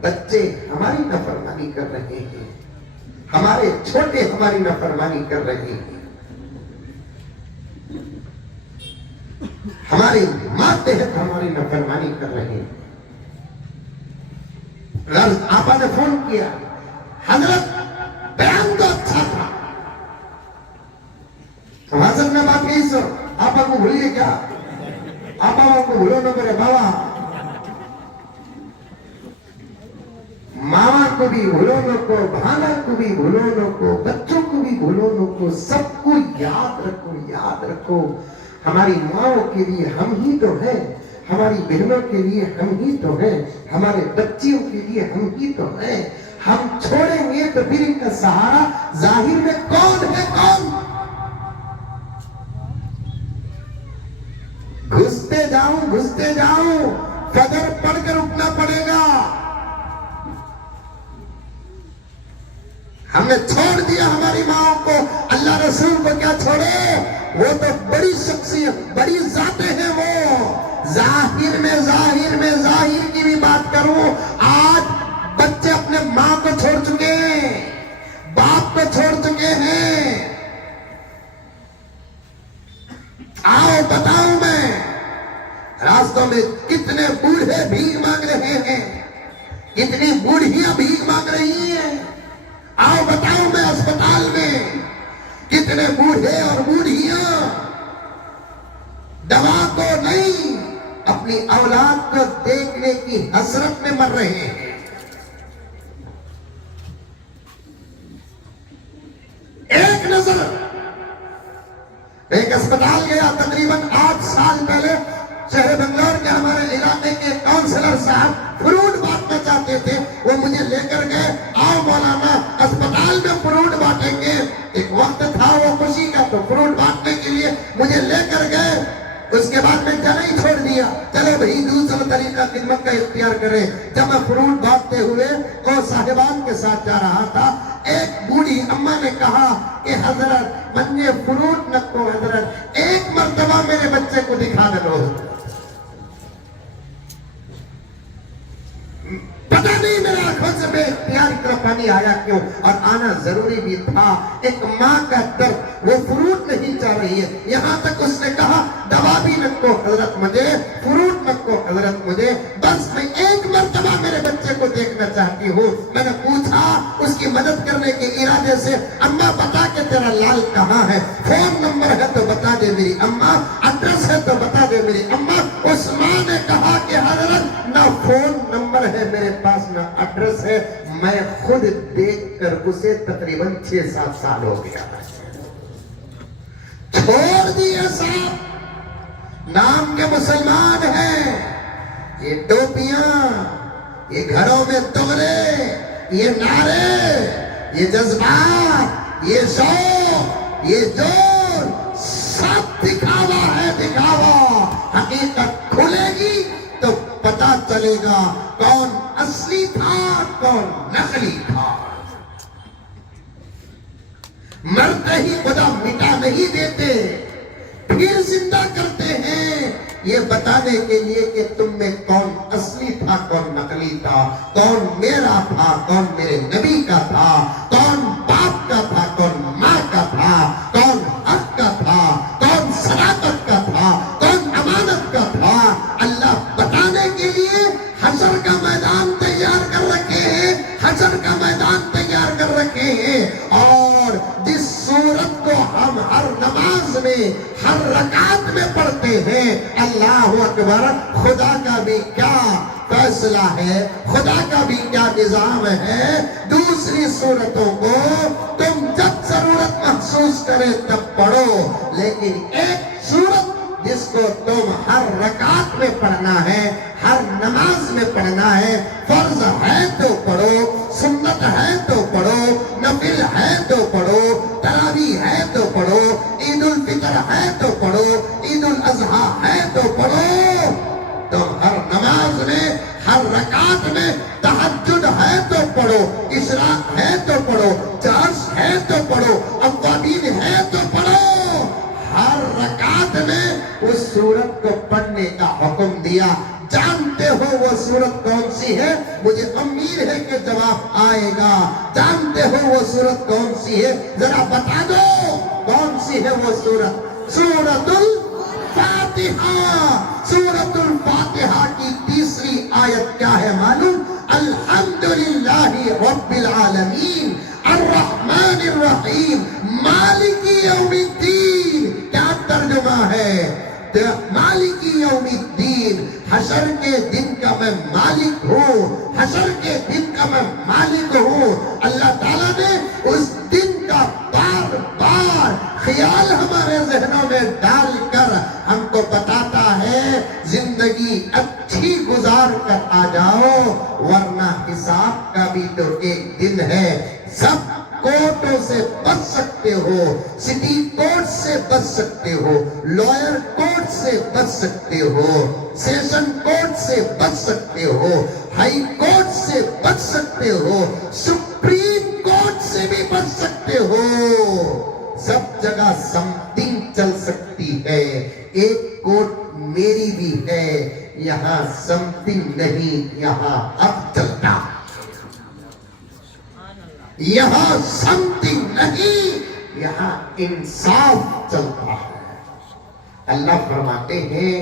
بچے ہماری نافرمانی کر رہے ہیں, ہمارے چھوٹے ہماری نافرمانی کر رہے ہیں, ہماری ماتحت ہماری نافرمانی کر رہے ہیں. آپا نے فون کیا, حضرت بیان تو اچھا تھا, حضرت نے بات کہی سو, آپا کو بھولیے کیا, آپا کو بھولو نہ میرے بابا, ماما کو بھی بھولو نہ کو, بھانا کو بھی بھولو نہ کو, بچوں کو بھی بھولو نہ کو, سب کو یاد رکھو, یاد رکھو. ہماری ماؤں کے لیے ہم ہی تو ہیں, ہماری بہنوں کے لیے ہم ہی تو ہیں, ہمارے بچیوں کے لیے ہم ہی تو ہیں. ہم چھوڑیں گے تو پھر ان کا سہارا ظاہر میں کون ہے, کون؟ گھستے جاؤں, فجر پڑھ کر اٹھنا پڑے گا. ہم نے چھوڑ دیا ہماری ماں کو, اللہ رسول کو کیا چھوڑے, وہ تو بڑی شخصیت, بڑی ذاتیں ہیں وہ. ظاہر کی بھی بات کروں, آج بچے اپنے ماں کو چھوڑ چکے ہیں, باپ کو چھوڑ چکے ہیں. آؤ بتاؤں میں, راستوں میں کتنے بوڑھے بھیک مانگ رہے ہیں, کتنی بوڑھیاں بھیک مانگ رہی ہیں. آؤ بتاؤں میں, اسپتال میں کتنے بوڑھے اور بوڑھیاں دوا کو نہیں, اپنی اولاد کو دیکھنے کی حسرت میں مر رہے ہیں. ایک نظر, ایک اسپتال گیا تقریباً 8 سال پہلے, شہر بنگلور کے ہمارے علاقے کے کونسلر صاحب فروٹ بانٹنا چاہتے تھے, وہ مجھے لے کر گئے, آؤ مولانا اسپتال میں فروٹ بانٹیں گے. ایک وقت تھا وہ خوشی کا, تو فروٹ بانٹنے کے لیے مجھے لے کر گئے. اس کے بعد میں جانا ہی چھوڑ دیا, چلے بھائی دوسرا طریقہ خدمت کا اختیار کریں. جب میں فروٹ بانٹتے ہوئے اور صاحبان کے ساتھ جا رہا تھا, ایک بوڑھی اماں نے کہا کہ حضرت مجھے فروٹ نہ کو, حضرت ایک مرتبہ میرے بچے کو دکھا دو. پتہ نہیں میرے آنکھوں سے بے اختیار اتنا پانی آیا کیوں, اور آنا ضروری بھی تھا. ایک ماں کا درد, وہ فروٹ نہیں چاہ رہی ہے, یہاں تک اس نے کہا دوا بھی نہ کو حضرت مجھے, فروٹ نہ کو حضرت مجھے, بس میں ایک مرتبہ میرے بچے کو دیکھنا چاہتی ہوں. میں نے پوچھا اس کی مدد کرنے کے ارادے سے, اماں بتا کہ تیرا لال کہاں ہے, فون نمبر ہے تو بتا دے میری اماں, ایڈریس ہے تو بتا دے میری اماں. اس ماں نے کہا کہ میرے پاس نہ ایڈریس ہے، میں خود دیکھ کر اسے تقریباً 6-7 سال ہو گیا ہے۔ چھوڑ دیے صاحب، نام کے مسلمان ہیں، یہ ٹوپیاں، یہ گھروں میں تغرے، یہ نعرے، یہ جذبات، یہ ذوق، یہ جوش، سب دکھاوا ہے، دکھاوا۔ حقیقت کھلے گی تو پتا چلے گا کون اصلی تھا کون نقلی تھا۔ مرتے ہی خدا مٹا نہیں دیتے، پھر زندہ کرتے ہیں، یہ بتانے کے لیے کہ تم میں کون اصلی تھا کون نقلی تھا، کون میرا تھا کون میرے نبی کا تھا، کون باپ کا تھا کون ماں کا تھا، کون حق کا تھا کون صداقت کا تھا، کون امانت کا تھا۔ اللہ بتانے کے لیے حشر کا میدان تیار کر رکھے ہیں، حشر کا میدان تیار کر رکھے ہیں۔ اور جس سورت کو ہم ہر نماز میں ہر رکعت میں پڑھتے ہیں، اللہ اکبر، خدا کا بھی کیا فیصلہ ہے، خدا کا بھی کیا نظام ہے۔ دوسری سورتوں کو تم جب ضرورت محسوس کرے تب پڑھو، لیکن ایک سورت جس کو تم ہر رکعت میں پڑھنا ہے، ہر نماز میں پڑھنا ہے، فرض ہے تو پڑھو، سنت ہے تو پڑھو، نفل ہے تو پڑھو، تراویح ہے تو پڑھو، عید الفطر ہے تو پڑھو، عید الاضحیٰ ہے تو پڑھو۔ تم ہر نماز میں ہر رکعت میں تہجد ہے تو پڑھو، اشراق ہے تو پڑھو، چرس ہے تو پڑھو، اوابین ہے تو پڑھو۔ ہر رکعت میں اس سورت کو پڑھنے کا حکم دیا۔ جانتے ہو وہ سورت کون سی ہے؟ مجھے امید ہے کہ جواب آئے گا۔ جانتے ہو وہ سورت کون سی ہے؟ ذرا بتا دو کون سی ہے وہ سورت؟ سورت الفاتحہ۔ سورت الفاتحہ کی تیسری آیت کیا ہے معلوم؟ الحمدللہ رب العالمین الرحمن الرحیم مالک یوم الدین۔ کیا ترجمہ ہے؟ مالک یوم الدین، حشر کے دن کا میں مالک ہوں، حشر کے دن کا میں مالک ہوں۔ اللہ تعالیٰ نے اس دن کا بار بار خیال ہمارے ذہنوں میں ڈال کر ہم کو بتاتا ہے زندگی اچھی گزار کر آ جاؤ، ورنہ حساب کا بھی تو ایک دن ہے۔ سب کورٹوں سے بچ سکتے ہو، سٹی کورٹ سے بچ سکتے ہو، لائر کورٹ سے بچ سکتے ہو، سیشن کورٹ سے بچ سکتے ہو، ہائی کورٹ سے بچ سکتے ہو، سپریم کورٹ سے بھی بچ سکتے ہو۔ سب جگہ سمتنگ چل سکتی ہے۔ ایک کورٹ میری بھی ہے، یہاں سمتنگ نہیں، یہاں اب چلتا، یہاں سمتنگ نہیں، یہاں انصاف چلتا ہے۔ اللہ فرماتے ہیں،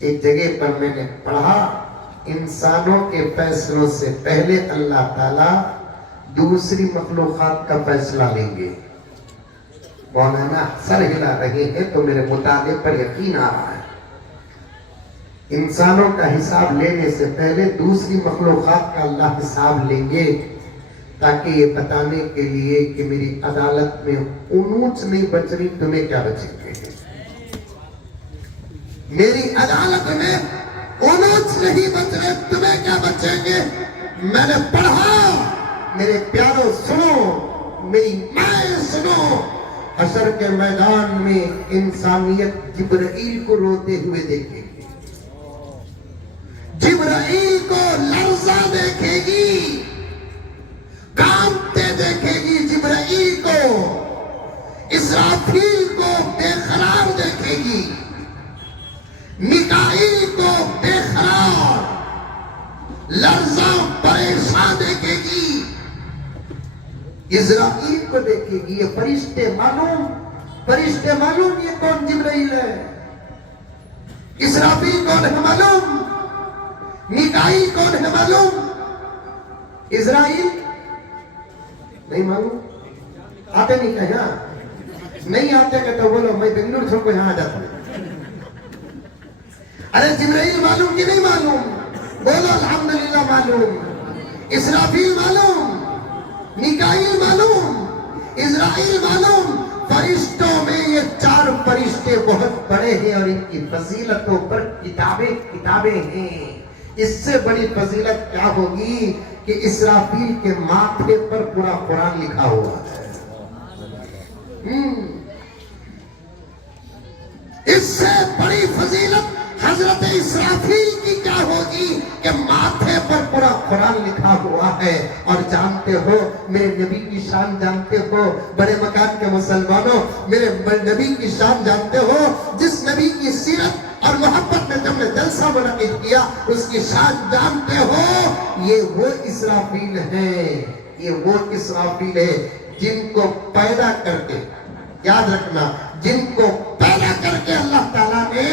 ایک جگہ پر میں نے پڑھا، انسانوں کے فیصلوں سے پہلے اللہ تعالیٰ دوسری مخلوقات کا فیصلہ لیں گے۔ مولانا سر ہلا رہے ہیں تو میرے مطالعے پر یقین آ رہا ہے۔ انسانوں کا حساب لینے سے پہلے دوسری مخلوقات کا اللہ حساب لیں گے، تاکہ یہ بتانے کے لیے کہ میری عدالت میں اونچ نہیں بچ رہی، تمہیں کیا بچیں گے؟ میری عدالت میں اونچ نہیں بچ رہے، تمہیں کیا بچیں گے؟ میں نے پڑھا، میرے پیاروں سنو، میری مائیں سنو، حشر کے میدان میں انسانیت جبرائیل کو روتے ہوئے دیکھے گی، جبرائیل کو لرزہ دیکھے گی، کانپتے دیکھے گی جبرائیل کو، اسرافیل کو بے قرار دیکھے گی، میکائیل کو بے قرار لرزہ پریشان دیکھے گی، اسرائیل کو دیکھے گی۔ یہ فرشتے معلوم یہ کون جبرائیل ہے، اسرافیل کون ہے معلوم، میکائیل کون ہے معلوم، اسرائیل نہیں معلوم؟ آتے نہیں کہاں؟ نہیں آتے کہ تو بولو میں بنگلور چھوڑ کو یہاں آ جاتا ہوں۔ ارے جبرائیل معلوم کہ نہیں معلوم؟ بولو الحمدللہ معلوم، اسرافیل معلوم، میکائیل معلوم، اسرائیل معلوم۔ فرشتوں میں یہ 4 فرشتے بہت بڑے ہیں اور ان کی فضیلتوں پر کتابیں ہیں۔ اس سے بڑی فضیلت کیا ہوگی کہ اسرافیل کے ماتھے پر پورا قرآن لکھا ہوا ہے۔ اس سے بڑی فضیلت حضرت اسرافیل کی کیا ہوگی کہ ماتھے پر پورا قرآن لکھا ہوا ہے۔ اور جانتے ہو میرے نبی کی شان جانتے ہو بڑے مکان کے مسلمانوں، میرے نبی کی شان جانتے ہو؟ جس نبی کی سیرت اور محبت میں جب نے جلسہ منعقد کیا اس کی شان جانتے ہو؟ یہ وہ اسرافیل ہیں، یہ وہ اسرافیل ہے جن کو پیدا کر کے، یاد رکھنا، جن کو پیدا کر کے اللہ تعالیٰ نے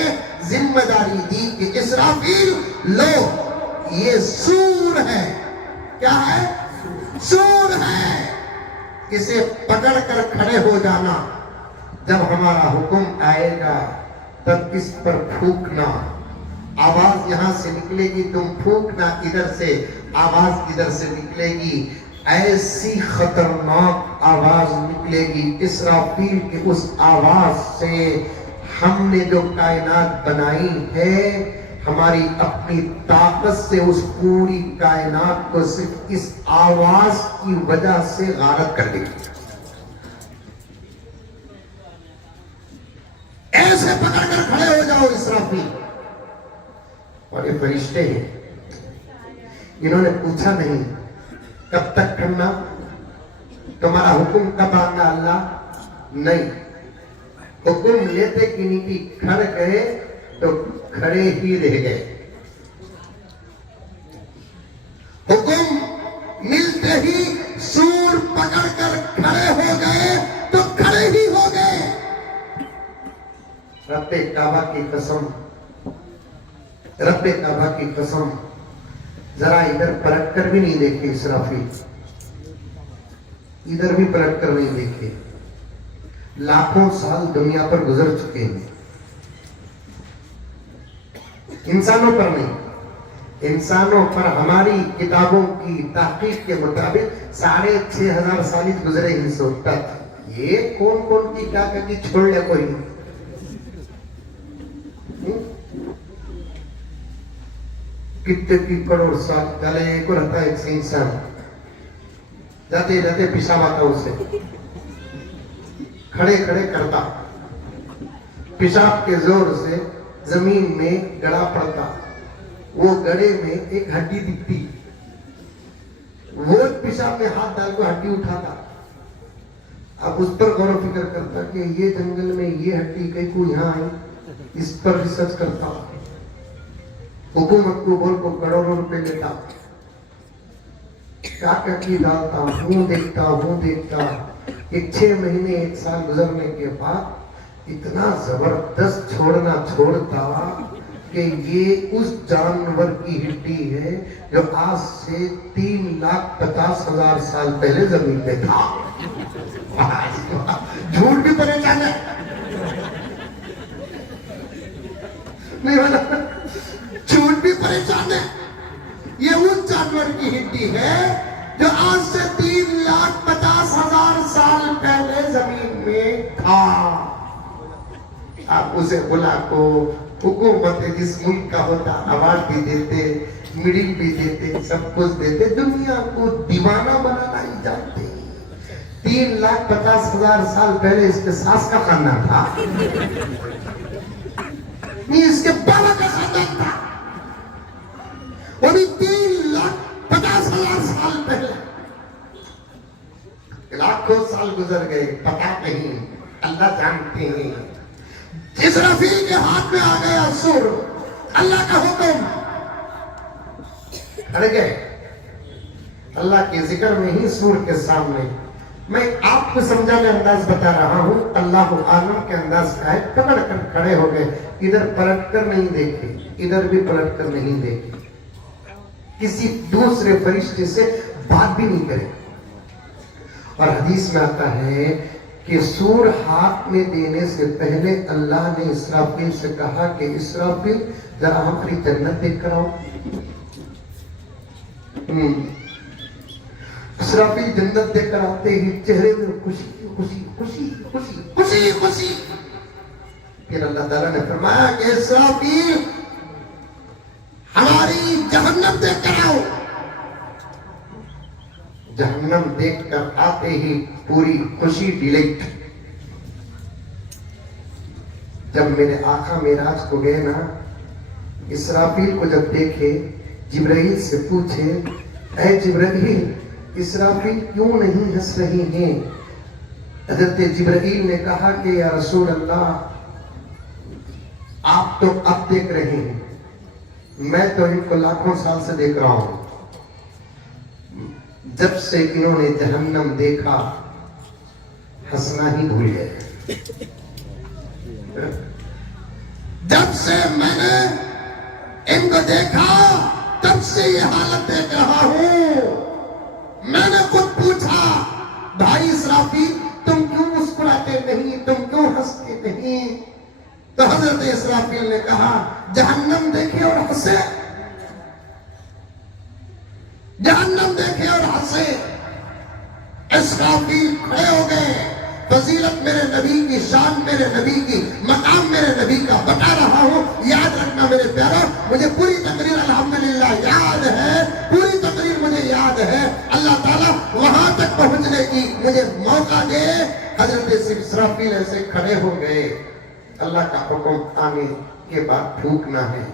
ذمہ داری دی کہ اسرافیل لو یہ سور ہے۔ کیا ہے؟ سور ہے، اسے پکڑ کر کھڑے ہو جانا، جب ہمارا حکم آئے گا تب اس پر پھونکنا، آواز یہاں سے نکلے گی، تم پھونکنا، ادھر سے آواز ادھر سے نکلے گی، ایسی خطرناک آواز نکلے گی اسرافیل کی۔ اس آواز سے ہم نے جو کائنات بنائی ہے، ہماری اپنی طاقت سے اس پوری کائنات کو صرف اس آواز کی وجہ سے غارت کر دے گی۔ ایسے پکڑ کر کھڑے ہو جاؤ اسرافیل۔ اور یہ فرشتے ہیں، انہوں نے پوچھا نہیں کب تک کھڑنا، تمہارا حکم کب آنا اللہ؟ نہیں، حکم لیتے کی نیتی کھڑ گئے تو کھڑے ہی رہ گئے، حکم ملتے ہی سور پکڑ کر کھڑے ہو گئے تو کھڑے ہی ہو گئے۔ رب کعبہ کی قسم، رب کعبہ کی قسم، ذرا ادھر پلٹ کر بھی نہیں دیکھے اسرافیل، ادھر بھی پلٹ کر نہیں دیکھے۔ لاکھوں سال دنیا پر گزر چکے ہیں، انسانوں پر نہیں، انسانوں پر ہماری کتابوں کی تحقیق کے مطابق 6500 سال گزرے ہی سوچتا تھا یہ کون کون کی کیا کہتی چھوڑ لے کوئی کتنے کی کروڑ سال چلے ایک اور رہتا ایک سے انسان جاتے جاتے پیشاب آتا اسے کھڑے کھڑے کرتا، پیشاب کے زور سے زمین میں گڑا پڑتا، وہ گڑے میں ایک ہڈی دکھتی، وہ پیشاب میں ہاتھ ڈال کو ہڈی اٹھاتا، اب اس پر غور و فکر کرتا کہ یہ جنگل میں یہ ہڈی کہیں کو یہاں آئی، اس پر ریسرچ کرتا، حکومت کو بول کو کروڑوں روپے لیتا، کیا کی ڈالتا ہوں دیکھتا ایک 6 مہینے 1 سال گزرنے کے بعد اتنا زبردست چھوڑنا چھوڑتا کہ یہ اس جانور کی ہڈی ہے جو آج سے 3,50,000 سال پہلے زمین پہ تھا۔ جھوٹ بھی پریشان ہے نہیں والا، جھوٹ بھی پریشان ہے، یہ اس جانور کی ہڈی ہے جو آج سے 3,50,000 سال پہلے زمین میں تھا۔ آپ اسے بلا کو حکومت جس ملک کا ہوتا ایوارڈ بھی دیتے، میڈل بھی دیتے، سب کچھ دیتے، دنیا کو دیوانہ بنانا ہی جانتے۔ 3,50,000 سال پہلے اس کے ساس کا خاندان تھا، نہیں اس کے بابا کا خاندان تھا، وہ بھی 3,50,000 سال پہلے۔ لاکھوں سال گزر گئے، پتا نہیں، اللہ جانتے ہیں۔ اسرافیل کے ہاتھ میں آ گیا سور، اللہ کا حکم، کھڑ گئے اللہ کے ذکر میں ہی سور کے سامنے۔ میں آپ کو سمجھانے انداز بتا رہا ہوں، اللہ عالم کے انداز کا ہے، پکڑ کر کھڑے ہو گئے، ادھر پلٹ کر نہیں دیکھے، ادھر بھی پلٹ کر نہیں دیکھے، کسی دوسرے فرشتے سے بات بھی نہیں کرے۔ اور حدیث میں آتا ہے کہ سور ہاتھ میں دینے سے پہلے اللہ نے اسرافیل سے کہا کہ اسرافیل ذرا ہماری جنت دیکھ کر آؤ۔ اسرافیل جنت دے کر آتے ہی چہرے میں خوشی خوشی خوشی خوشی خوشی خوشی. پھر اللہ تعالیٰ نے فرمایا کہ اسرافیل ہماری جہنم دیکھ کر آؤ. جہنم دیکھ کر آتے ہی پوری خوشی ڈیلیٹ. جب میرے آقا معراج کو گئے نا، اسرافیل کو جب دیکھے، جبرائیل سے پوچھے اے جبرائیل اسرافیل کیوں نہیں ہنس رہی ہیں؟ حضرت جبرائیل نے کہا کہ یا رسول اللہ آپ تو اب دیکھ رہے ہیں، میں تو ان کو لاکھوں سال سے دیکھ رہا ہوں. جب سے انہوں نے جہنم دیکھا ہنسنا ہی بھول گئے. جب سے میں نے ان کو دیکھا تب سے یہ حالت دیکھ رہا ہوں. میں نے خود پوچھا بھائی اسرافیل تم کیوں مسکراتے نہیں، تم کیوں ہنستے نہیں؟ تو حضرت اسرافیل نے کہا جہنم دیکھے اور ہنسے، جہنم دیکھے اور ہنسے. اسرافیل کھڑے ہو گئے. فضیلت میرے نبی کی، شان میرے نبی کی، مقام میرے نبی کا بتا رہا ہوں. یاد رکھنا میرے پیارو، مجھے پوری تقریر الحمدللہ یاد ہے، پوری تقریر مجھے یاد ہے. اللہ تعالیٰ وہاں تک پہنچنے کی مجھے موقع دے. حضرت اسرافیل ایسے کھڑے ہو گئے. اللہ کا حکم آنے کے بعد پھونکنا ہے،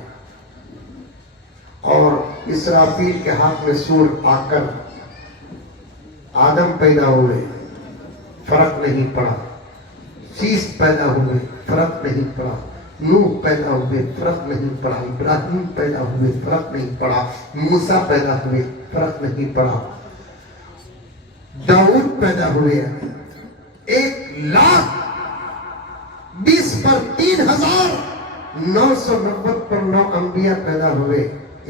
اور اسرافیل کے ہاتھ میں سور آ کر آدم پیدا ہوئے، فرق نہیں پڑا. شیش پیدا ہوئے، فرق نہیں پڑا. نوح پیدا ہوئے، فرق نہیں پڑا. ابراہیم پیدا ہوئے، فرق نہیں پڑا. موسیٰ پیدا ہوئے، فرق نہیں پڑا. داؤد پیدا ہوئے. 1,20,000 پر 3,990 پر 9 انبیاء پیدا ہوئے.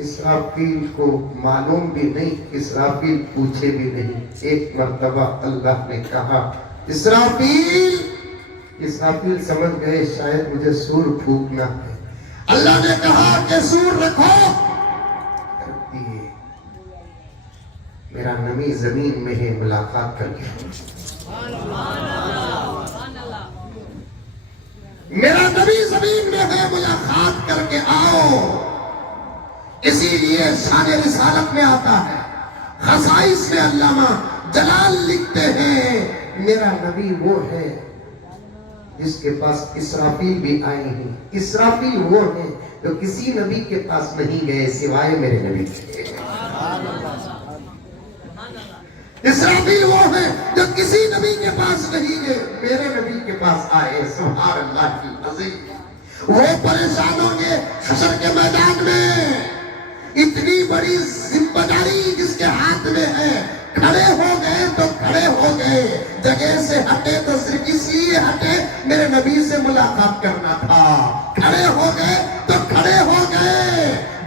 اسرافیل کو معلوم بھی نہیں، اسرافیل پوچھے بھی نہیں. ایک مرتبہ اللہ نے کہا اسرافیل سمجھ گئے شاید مجھے سور پھونکنا ہے. اللہ نے کہا کہ سور رکھو. کر دیے. میرا نبی زمین میں ہے، ملاقات کر کے میرا نبی زمین میں ہے، ملاقات کر کے آؤ. اسی لیے شان رسالت میں آتا ہے، خصائص میں علامہ جلال لکھتے ہیں میرا نبی وہ ہے جس کے پاس اسرافیل بھی آئے ہیں. اسرافیل وہ ہیں جو کسی نبی کے پاس نہیں گئے سوائے میرے نبی کے. اسرافیل وہ ہیں جو کسی نبی کے پاس نہیں گئے، میرے نبی کے پاس آئے. سبحان اللہ کی عظیم. وہ پریشان ہوں گے حشر کے میدان میں. اتنی بڑی ذمہ داری جس کے ہاتھ میں ہے. کھڑے ہو گئے تو کھڑے ہو گئے، جگہ سے ہٹے تو صرف اس لیے ہٹے میرے نبی سے ملاقات کرنا تھا. کھڑے ہو گئے تو کھڑے ہو گئے،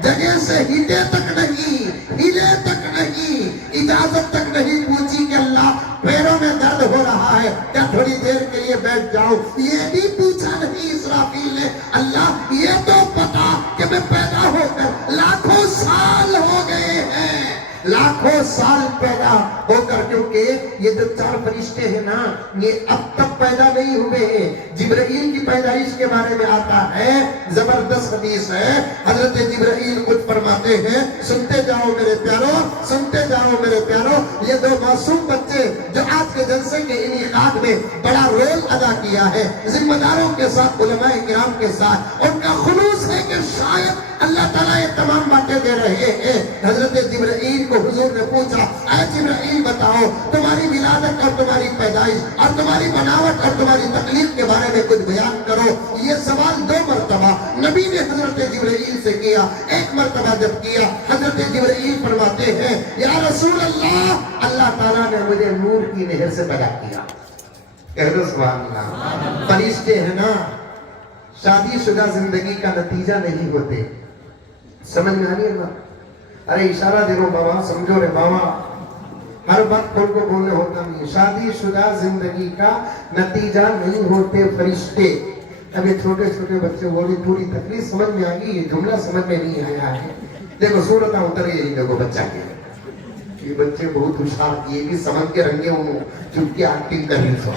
جگہ سے ہلے تک نہیں، ہلے تک نہیں، اجازت تک نہیں پوچھی کہ اللہ پیروں میں درد ہو رہا ہے کیا تھوڑی دیر کے لیے بیٹھ جاؤں. یہ بھی پوچھا نہیں اسرافیل نے. اللہ یہ تو پتا کہ میں پیدا ہو کر لاکھوں سال ہو گئے ہیں، لاکھوں سال پیدا ہو کر، کیونکہ یہ جو 4 فرشتے ہیں نا یہ اب تک پیدا نہیں ہوئے ہیں. جبرائیل کی پیدائش کے بارے میں آتا ہے، زبردست حدیث ہے. حضرت جبرائیل خود فرماتے ہیں سنتے جاؤ میرے پیارو، سنتے جاؤ میرے پیارو. یہ 2 معصوم بچے جو آج کے جلسے کے انعقاد میں بڑا رول ادا کیا ہے، ذمہ داروں کے ساتھ، علماء کرام کے ساتھ، ان کا خلوص ہے کہ شاید اللہ تعالیٰ یہ تمام باتیں دے رہے ہیں. حضرت جبرائیل کو حضور نے پوچھا اے جبرائیل بتاؤ تمہاری ولادت اور تمہاری پیدائش اور تمہاری بناوٹ اور تمہاری تخلیق کے بارے میں کچھ بیان کرو. یہ سوال 2 مرتبہ نبی نے حضرت جبرائیل سے کیا. ایک مرتبہ جب کیا حضرت جبرائیل فرماتے ہیں یا رسول اللہ، اللہ تعالیٰ نے مجھے نور کی نہر سے پیدا کیا. کہہ دو سبحان اللہ. فرشتے ہیں نا شادی شدہ زندگی کا نتیجہ نہیں ہوتے. سمجھ میں آ رہی ہے نا؟ ارے اشارہ دے رہو بابا، سمجھو رے بابا، ہر وقت کھول کو بولنے ہوتا نہیں. شادی شدہ زندگی کا نتیجہ نہیں ہوتے فرشتے. اب یہ چھوٹے چھوٹے بچے بولی پوری تکلیف سمجھ میں آ گئی، یہ جملہ سمجھ میں نہیں آیا ہے. دیکھو صورتیں اتر گئی، دیکھو بچہ کیا یہ بچے بہت ہوشیار، یہ بھی سمجھ کے رنگے ہوں چپ کے ایکٹنگ کرنی سو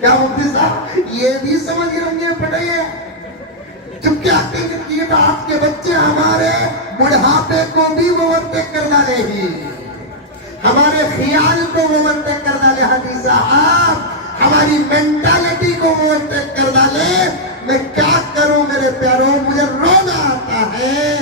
کیا مفتی صاحب یہ بھی سمجھ کے رنگے پڑے ہیں چپ کے ایکٹنگ کرتی ہے تو آپ کے بچے ہمارے بڑھاپے کو بھی مورتک کر ڈالے گی، ہمارے خیال کو مورتک کر ڈالے حاجی صاحب، ہماری مینٹالٹی کو مورتک کر ڈالے۔ میں کیا کروں میرے پیاروں، مجھے رونا آتا ہے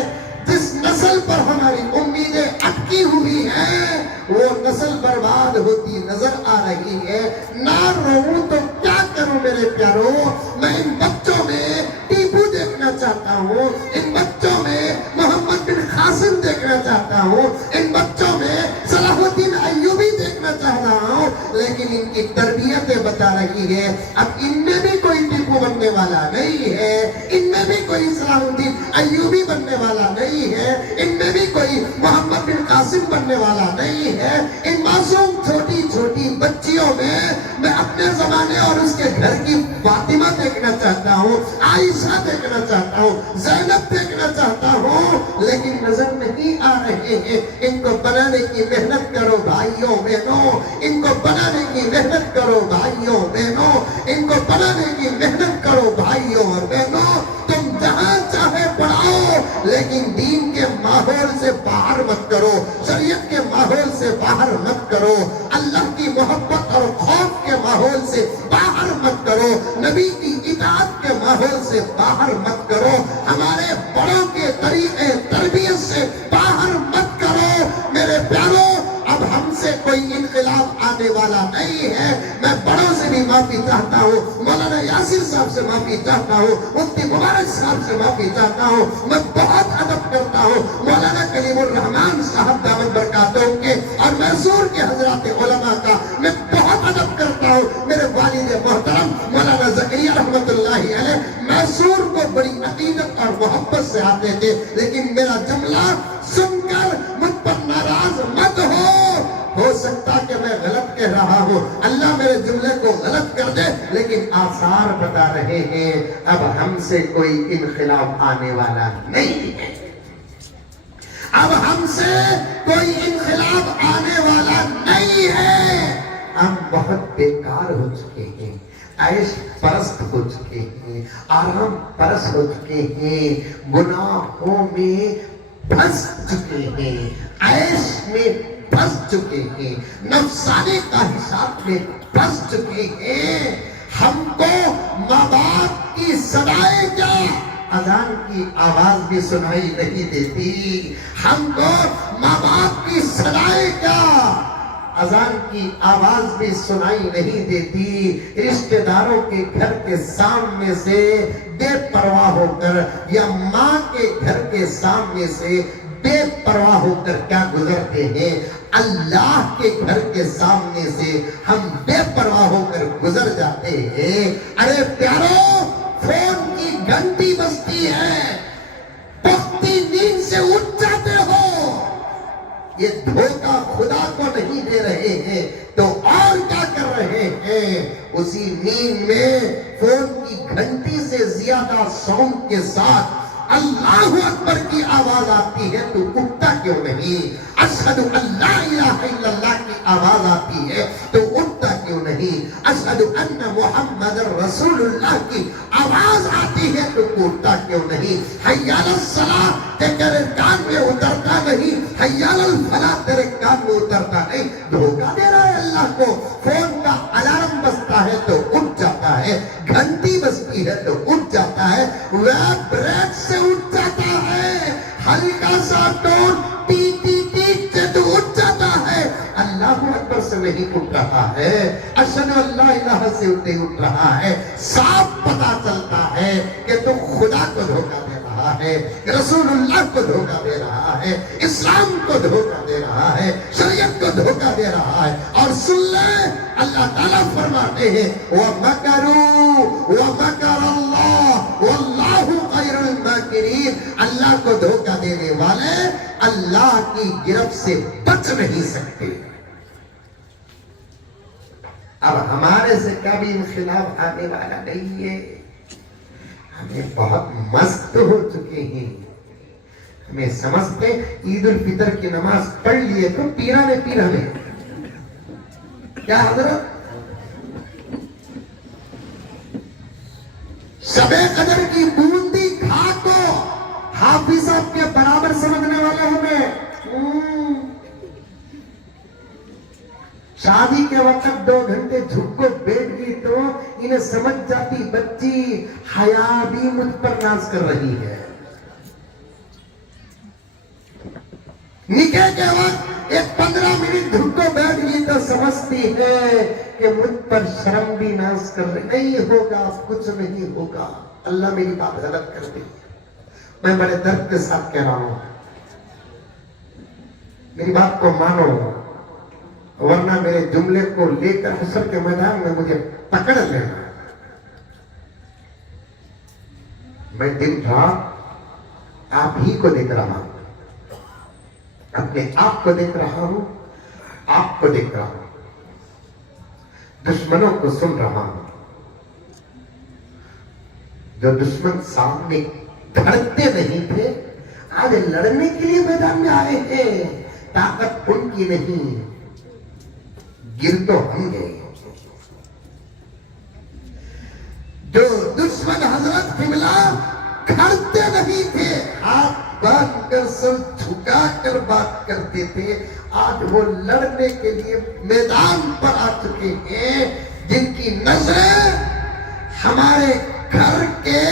جس نسل پر ہماری امیدیں اٹکی ہوئی ہیں وہ نسل برباد ہوتی نظر آ رہی ہے۔ نہ روؤں تو کیا کروں میرے پیاروں، میں ان بچوں میں ٹیپو دیکھنا چاہتا ہوں، ان بچوں میں محمد بن قاسم دیکھنا چاہتا ہوں، ان بچوں میں صلاح الدین ایوبی دیکھنا چاہتا ہوں، لیکن ان کی تربیتیں بتا رہی ہے اب ان میں بھی کوئی ٹیپو بننے والا نہیں ہے، ان میں بھی کوئی صلاح الدین ایوبی بننے والا نہیں ہے، ان میں بھی کوئی محمد بن قاسم بننے والا نہیں ہے۔ ان معصوم چھوٹی چھوٹی بچیوں میں اپنے زمانے اور اس کے گھر کی فاطمہ دیکھنا چاہتا ہوں، عائشہ دیکھنا چاہتا ہوں، زینب دیکھنا چاہتا ہوں، لیکن نظر نہیں آ رہے ہیں۔ ان کو بنانے کی محنت کرو بھائیوں بہنوں، ان کو بنانے کی محنت کرو بھائیوں بہنوں، ان کو بنانے کی محنت کرو بھائیوں اور بہنوں۔ تم جہاں چاہے پڑھاؤ لیکن دین کے ماحول سے باہر مت کرو، شریعت کے ماحول سے باہر مت کرو، اللہ کی محبت اور خوف کے ماحول سے باہر مت کرو، نبی کی اطاعت کے ماحول سے باہر مت کرو، ہمارے بڑوں کے طریقے تربیت سے باہر مت کرو۔ میرے پیاروں اب ہم سے کوئی انقلاب آنے والا نہیں ہے۔ میں بڑوں سے بھی معافی چاہتا ہوں، مولانا یاسر صاحب سے معافی چاہتا ہوں، مفتی مبارک صاحب سے معافی چاہتا ہوں، میں بہت ادب کرتا ہوں مولانا کلیم الرحمان صاحب دامت برکاتہم کے اور میسور کے حضرات علماء کا، میں بہت ادب کرتا ہوں میرے والد محترم مولانا زکریا رحمت اللہ علیہ میسور کو بڑی عقیدت اور محبت سے آتے تھے، لیکن میرا جملہ سن کر مجھ پر ناراض مت ہو سکتا کہ میں غلط کہہ رہا ہوں، اللہ میرے جملے کو غلط کر دے، لیکن آثار بتا رہے ہیں اب ہم سے کوئی انقلاب آنے والا نہیں ہے، اب ہم سے کوئی انقلاب آنے والا نہیں ہے۔ ہم بہت بیکار ہو چکے ہیں، عیش پرست ہو چکے ہیں، آرام پرست ہو چکے ہیں، گناہوں میں پھنس چکے ہیں، عیش میں پھنس چکے ہیں، نفسانی خواہشات میں پھنس چکے ہیں۔ ہم کو ماں باپ کی صدائیں کیا اذان کی آواز بھی سنائی نہیں دیتی، ہم کو ماں باپ کی صدائیں کیا اذان کی آواز بھی سنائی نہیں دیتی، رشتہ داروں کے گھر کے سامنے سے بے پرواہ ہو کر یا ماں کے گھر کے سامنے سے بے پرواہ ہو کر کیا گزرتے ہیں، اللہ کے گھر کے سامنے سے ہم بے پرواہ ہو کر گزر جاتے ہیں۔ ارے پیارو فون کی گھنٹی بجتی ہے، پختی نیند سے اٹھ جاتے ہو، یہ دھوکہ خدا کو نہیں دے رہے ہیں تو اور کیا کر رہے ہیں؟ اسی نیند میں فون کی گھنٹی سے زیادہ ساؤنڈ کے ساتھ اللہ اکبر کی آواز آتی ہے تو اٹھتا کیوں نہیں؟ اشہد ان لا الہ الا اللہ کی آواز آتی ہے تو اٹھتا کیوں نہیں؟ اشہد ان محمد رسول اللہ کی آواز آتی ہے تو اٹھتا کیوں نہیں؟ حی علی الصلاۃ تیرے کان میں اترتا نہیں، حی علی الفلاح تیرے کان میں اترتا نہیں، دھوکہ دے رہا ہے اللہ کو۔ فون کا الارم بجتا ہے تو اٹھ جاتا ہے، گھنٹی بجتی ہے تو اٹھ جاتا ہے، ویب بریک سے اٹھ جاتا ہے، ہلکا سا ٹون ٹی ٹی ٹی سے تو اٹھ جاتا ہے، اللہ اکبر سے نہیں اٹھ رہا ہے، اشہد ان لا الہ سے اٹھ رہا ہے۔ صاف پتا چلتا ہے کہ تو خدا کو دھوکہ دے رہا ہے، رسول اللہ کو دھوکہ دے رہا ہے، اسلام کو دھوکہ دے رہا ہے، شریعت کو دھوکہ دے رہا ہے۔ اور سن لیں اللہ تعالیٰ فرماتے ہیں وَمَكَرُوا وَمَكَرَ اللَّهُ وَاللَّهُ خَيْرُ الْمَاكِرِينَ، اللہ کو دھوکہ دینے والے اللہ کی گرفت سے بچ نہیں سکتے۔ اب ہمارے سے کبھی انقلاب آنے والا نہیں ہے، ہمیں بہت مست ہو چکے ہیں، ہمیں سمجھتے عید الفطر کی نماز پڑھ لیے تو پیرا نے پیر ہمیں کیا حضرت شب قدر کی بوندی کھا کو حافظ صاحب کے برابر سمجھنے والے ہمیں شادی کے وقت 2 گھنٹے جھک کو بیٹھ گئی تو انہیں سمجھ جاتی بچی حیا بھی مجھ پر ناز کر رہی ہے. نکاح کے وقت ایک 15 منٹ جھک کو بیٹھ گئی تو سمجھتی ہے کہ مجھ پر شرم بھی ناز کر رہی. نہیں ہوگا، کچھ نہیں ہوگا. اللہ میری بات غلط کر دی. میں بڑے درد کے ساتھ کہہ رہا ہوں، میری بات کو مانو، ورنہ میرے جملے کو لے کر حشر کے میدان میں مجھے پکڑ لینا. میں دن رات آپ ہی کو دیکھ رہا ہوں، اپنے آپ کو دیکھ رہا ہوں، آپ کو دیکھ رہا ہوں، دشمنوں کو سن رہا ہوں. جو دشمن سامنے دھڑکتے نہیں تھے آج لڑنے کے لیے میدان میں آئے ہیں. طاقت ان کی نہیں، گر تو ہم گئے. جو دشمن حضرت قبلہ کھڑتے نہیں تھے، ہاتھ باندھ کر سر جھکا کر بات کرتے تھے، آج وہ لڑنے کے لیے میدان پر آ چکے ہیں. جن کی نظریں ہمارے گھر کے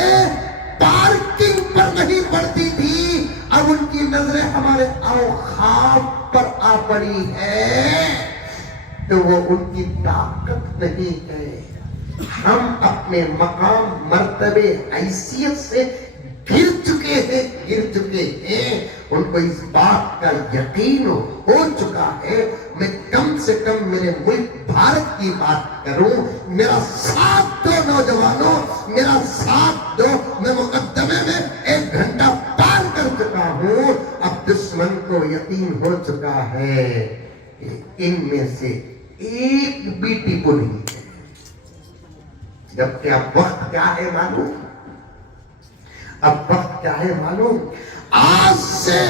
پارکنگ پر نہیں پڑتی تھی، اب ان کی نظریں ہمارے اوقاف پر آ پڑی ہے. تو وہ ان کی طاقت نہیں ہے. ہم اپنے مقام، مرتبے، حیثیت سے گر چکے ہیں. ان کو اس بات کا یقین ہو چکا ہے. میں کم سے کم میرے ملک بھارت کی بات کروں، میرا ساتھ دو نوجوانوں، میرا ساتھ دو. میں مقدمے میں 1 گھنٹہ پار کر چکا ہوں. اب دشمن کو یقین ہو چکا ہے کہ ان میں سے ایک بھی ٹیپو نہیں ہے. جبکہ اب وقت کیا ہے معلوم؟ اب وقت کیا ہے معلوم؟ آج سے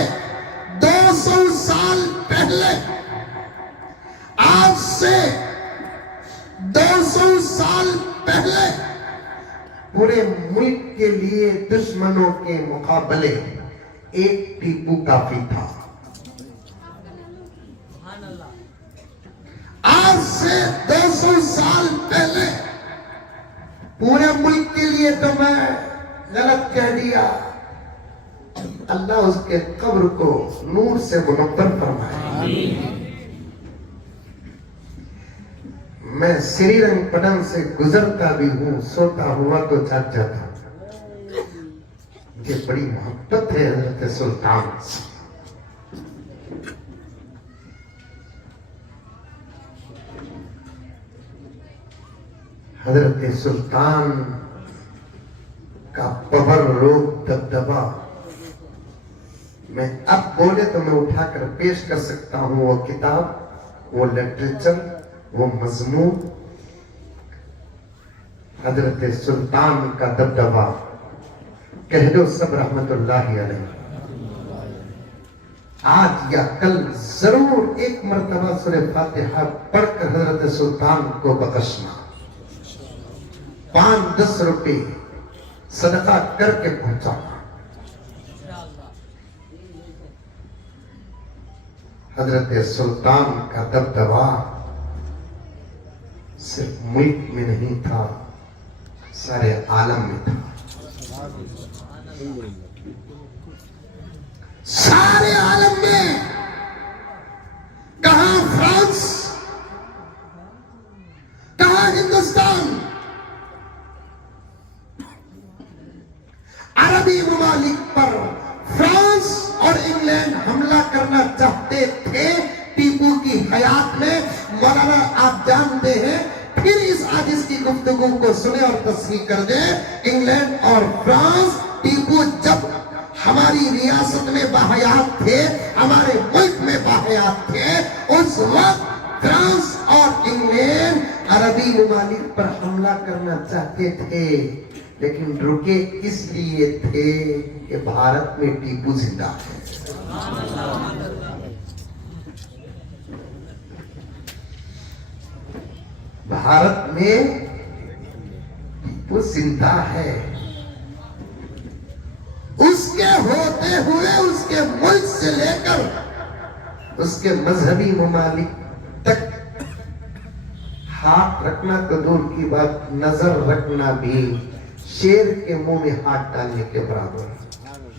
200 سال پہلے، آج سے 200 سال پہلے پورے ملک کے لیے دشمنوں کے مقابلے ایک ٹیپو کافی تھا. آج سے 200 سال پہلے پورے ملک کے لیے تو میں غلط کہہ دیا. اللہ اس کے قبر کو نور سے منور فرمائے. میں سری رنگ پٹن سے گزرتا بھی ہوں، سوتا ہوا تو جاگ جاتا ہوں. مجھے بڑی محبت ہے حضرت سلطان سے. حضرت سلطان کا پبر روگ دبدبا میں اب بولے تو میں اٹھا کر پیش کر سکتا ہوں. وہ کتاب، وہ لٹریچر، وہ مضمون، حضرت سلطان کا دبدبا. کہہ دو سب رحمت اللہ علیہ. آج یا کل ضرور ایک مرتبہ سورہ فاتحہ پڑھ کر حضرت سلطان کو بخشنا. 5-10 روپے صدقہ کر کے پہنچانا. حضرت سلطان کا دبدبا صرف ملک میں نہیں تھا، سارے عالم میں تھا. سارے عالم میں. کہاں فرانس، کہاں ہندوستان، عربی ممالک پر فرانس اور انگلینڈ حملہ کرنا چاہتے تھے ٹیپو کی حیات میں. مولانا آپ جانتے ہیں، پھر اس عاجز کی گفتگو کو سنے اور تصحیح کر دیں. انگلینڈ اور فرانس، ٹیپو جب ہماری ریاست میں باحیات تھے، ہمارے ملک میں باحیات تھے، اس وقت فرانس اور انگلینڈ عربی ممالک پر حملہ کرنا چاہتے تھے. لیکن رکے اس لیے تھے کہ بھارت میں ٹیپو زندہ ہے. بھارت میں ٹیپو زندہ ہے. اس کے ہوتے ہوئے اس کے ملک سے لے کر اس کے مذہبی ممالک تک ہاتھ رکھنا تو دور کی بات، نظر رکھنا بھی شیر کے منہ میں ہاتھ ڈالنے کے برابر.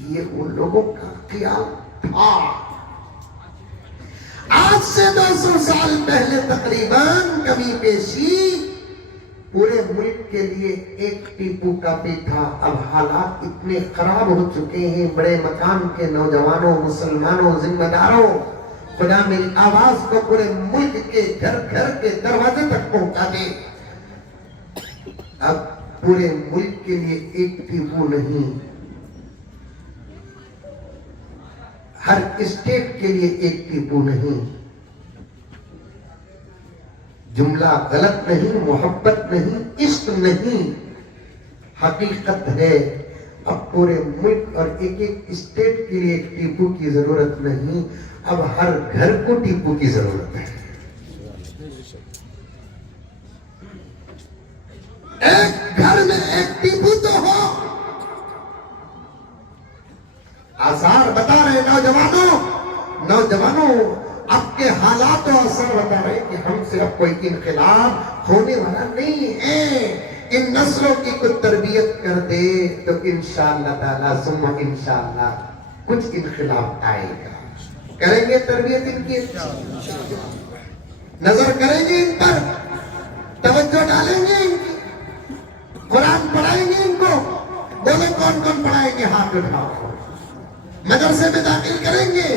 یہ ان لوگوں کا خیال تھا. آج سے 200 سال پہلے تقریباً کمی بیشی پورے ملک کے لیے ایک ٹیپو کافی تھا. اب حالات اتنے خراب ہو چکے ہیں، بڑے مقام کے نوجوانوں، مسلمانوں، ذمہ داروں، خدا میری آواز کو پورے ملک کے گھر گھر کے دروازے تک پہنچا دے. اب پورے ملک کے لیے ایک ٹیپو نہیں، ہر اسٹیٹ کے لیے ایک ٹیپو نہیں. جملہ غلط نہیں، محبت نہیں، عشق نہیں، حقیقت ہے. اب پورے ملک اور ایک ایک اسٹیٹ کے لیے ایک ٹیپو کی ضرورت نہیں، اب ہر گھر کو ٹیپو کی ضرورت ہے. ایک گھر میں ایک ٹیپو تو ہو. آثار بتا رہے نوجوانوں اب کے حالات و اثر بتا رہے کہ ہم سے اب کوئی انقلاب ہونے والا نہیں ہے. ان نسلوں کی کچھ تربیت کر دے تو انشاءاللہ تعالیٰ ثم انشاءاللہ کچھ انقلاب آئے گا. کریں گے تربیت ان کی، نظر کریں گے ان پر، توجہ ڈالیں گے ان کی، قرآن پڑھائیں گے ان کو. بولے کون کون پڑھائیں گے؟ ہاتھ اٹھاؤ. مدرسے میں داخل کریں گے،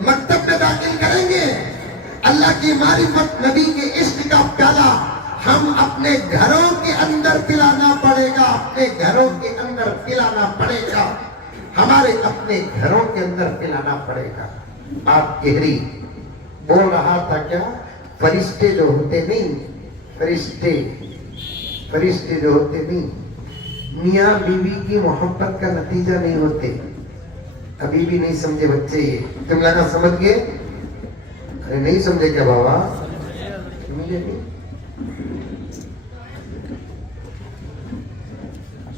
مکتب میں داخل کریں گے. اللہ کی معرفت، نبی کے عشق کا پیالہ ہم اپنے گھروں کے اندر پلانا پڑے گا. اپنے گھروں کے اندر پلانا پڑے گا. ہمارے اپنے گھروں کے اندر پلانا پڑے گا. آپ گہری بول رہا تھا کیا؟ فرشتے جو ہوتے نہیں، فرشتے جو ہوتے نہیں، میاں بیوی کی محبت کا نتیجہ نہیں ہوتے. ابھی بھی نہیں سمجھے بچے. یہ تم لگا سمجھ گئے؟ ارے نہیں سمجھے کیا بابا؟ سمجھے نہیں؟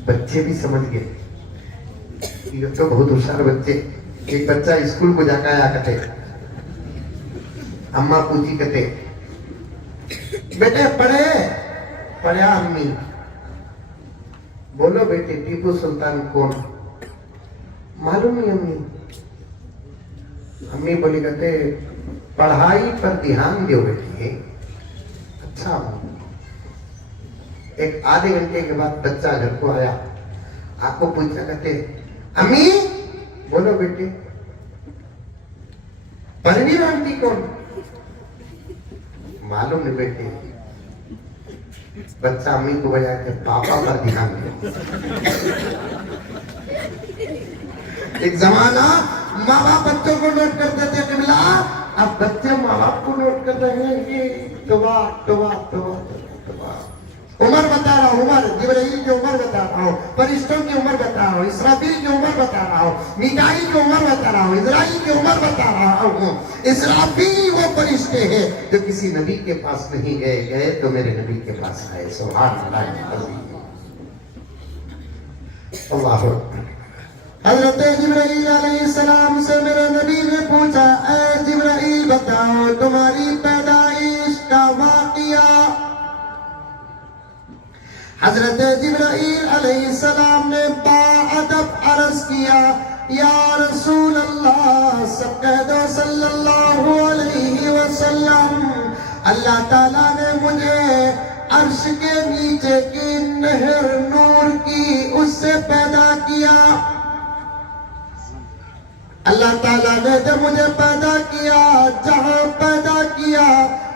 بچے بھی سمجھ گئے. یہ تو بہت ہوشیار بچے. ایک بچہ اسکول کو جا کے آیا کرتے، اماں پوچھی کرتے بیٹے پڑھے امی؟ بولو بیٹے ٹیپو سلطان کون؟ معلوم نہیں امی. امی بولی کہتے پڑھائی پر دھیان دیو بیٹی. اچھا. ایک آدھے گھنٹے کے بعد بچہ گھر کو آیا، آپ کو پوچھا کرتے امی بولو بیٹے پروین آنٹی کون؟ معلوم نہیں بیٹے. بچہ امی کو بجا کے پاپا پر دھیان دے. ایک زمانہ ماں باپ بچوں کو نوٹ کرتے تھے قبلہ، اب بچے ماں باپ کو نوٹ کر رہے ہیں کہ توبہ. عمر بتا رہا ہوں، عمر جبرائیل کی عمر بتا رہا ہوں، فرشتوں کی عمر بتا رہا ہوں، اسرافیل کی عمر بتا رہا ہوں، میکائیل کی عمر بتا رہا ہوں، اسرائیل کی عمر بتا رہا ہوں. اسرافیل وہ فرشتے ہیں جو کسی نبی کے پاس نہیں گئے تو میرے نبی کے پاس آئے. سبحان اللہ. اللہ اکبر. حضرت جبرائیل علیہ السلام سے میرے نبی نے پوچھا اے جبرائیل بتاؤ تمہاری پیدائش کا واقعہ. حضرت جبرائیل علیہ السلام نے باادب عرض کیا یا رسول اللہ سب کہہ دو صلی اللہ علیہ وسلم، اللہ تعالیٰ نے مجھے عرش کے نیچے کی نہر نور کی اس سے پیدا کیا. اللہ تعالیٰ نے جب مجھے پیدا کیا، جہاں پیدا کیا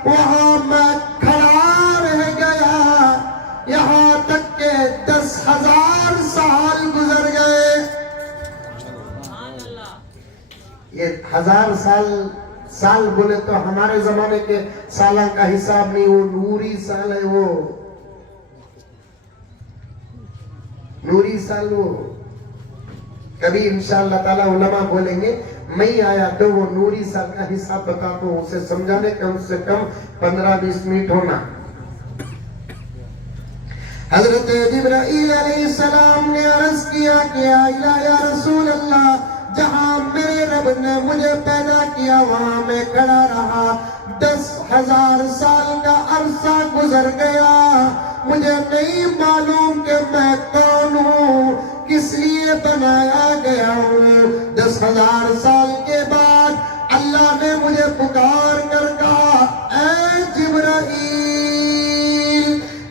وہاں میں کھڑا رہ گیا، یہاں تک کہ 10,000 سال گزر گئے. یہ 1000 سال بولے تو ہمارے زمانے کے سالہ کا حساب نہیں، وہ نوری سال ہے. وہ نوری سال وہ کبھی انشاءاللہ تعالیٰ علماء بولیں گے میں آیا تو وہ نوری سال کا حساب بتاتا ہوں، اسے سمجھانے کم سے کم 15-20 منٹ ہونا۔ حضرت جبرائیل علیہ السلام نے عرض کیا کہ آئلہ یا رسول اللہ، جہاں میرے رب نے مجھے پیدا کیا وہاں میں کھڑا رہا، 10,000 سال کا عرصہ گزر گیا، مجھے نہیں معلوم کہ میں کون ہوں، کس لیے بنایا گیا ہوں۔ 10,000 سال کے بعد اللہ نے مجھے پکار کر کہا، اے جبرائیل،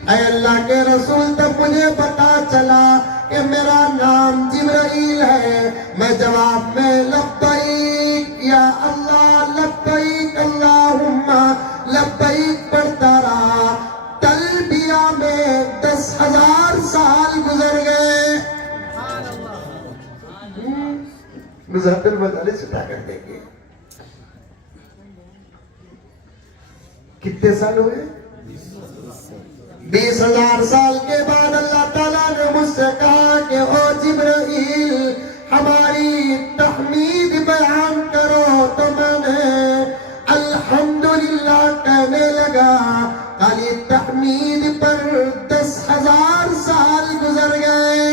اے اللہ کے رسول، تب مجھے پتا چلا کہ میرا نام جبرائیل ہے۔ میں جواب میں لبیک یا اللہ، لبیک اللہم لبیک پڑھتا رہا۔ تلبیہ میں 10,000 سال گزر گئے۔ نزہت المجالس اٹھا کر دیکھیں کتنے سال ہوئے؟ 20,000 سال کے بعد اللہ تعالیٰ نے مجھ سے کہا کہ او جبرائیل، ہماری تحمید بیان کرو، تو میں نے الحمدللہ کہنے لگا۔ خالی تحمید پر 10,000 سال گزر گئے۔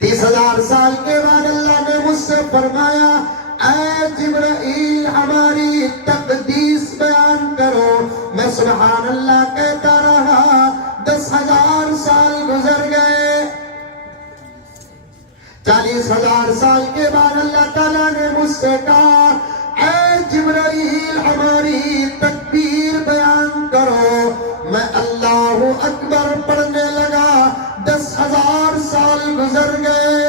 30,000 سال کے بعد اللہ نے مجھ سے فرمایا، اے جبرائیل، ہماری تقدیس بیان کرو۔ میں سبحان اللہ کہتا رہا، 10,000 سال گزر گئے۔ 40,000 سال کے بعد اللہ تعالیٰ نے مجھ سے کہا، اے جبرائیل، ہماری تکبیر بیان کرو۔ میں اللہ اکبر پڑھنے لگا، 10,000 سال گزر گئے،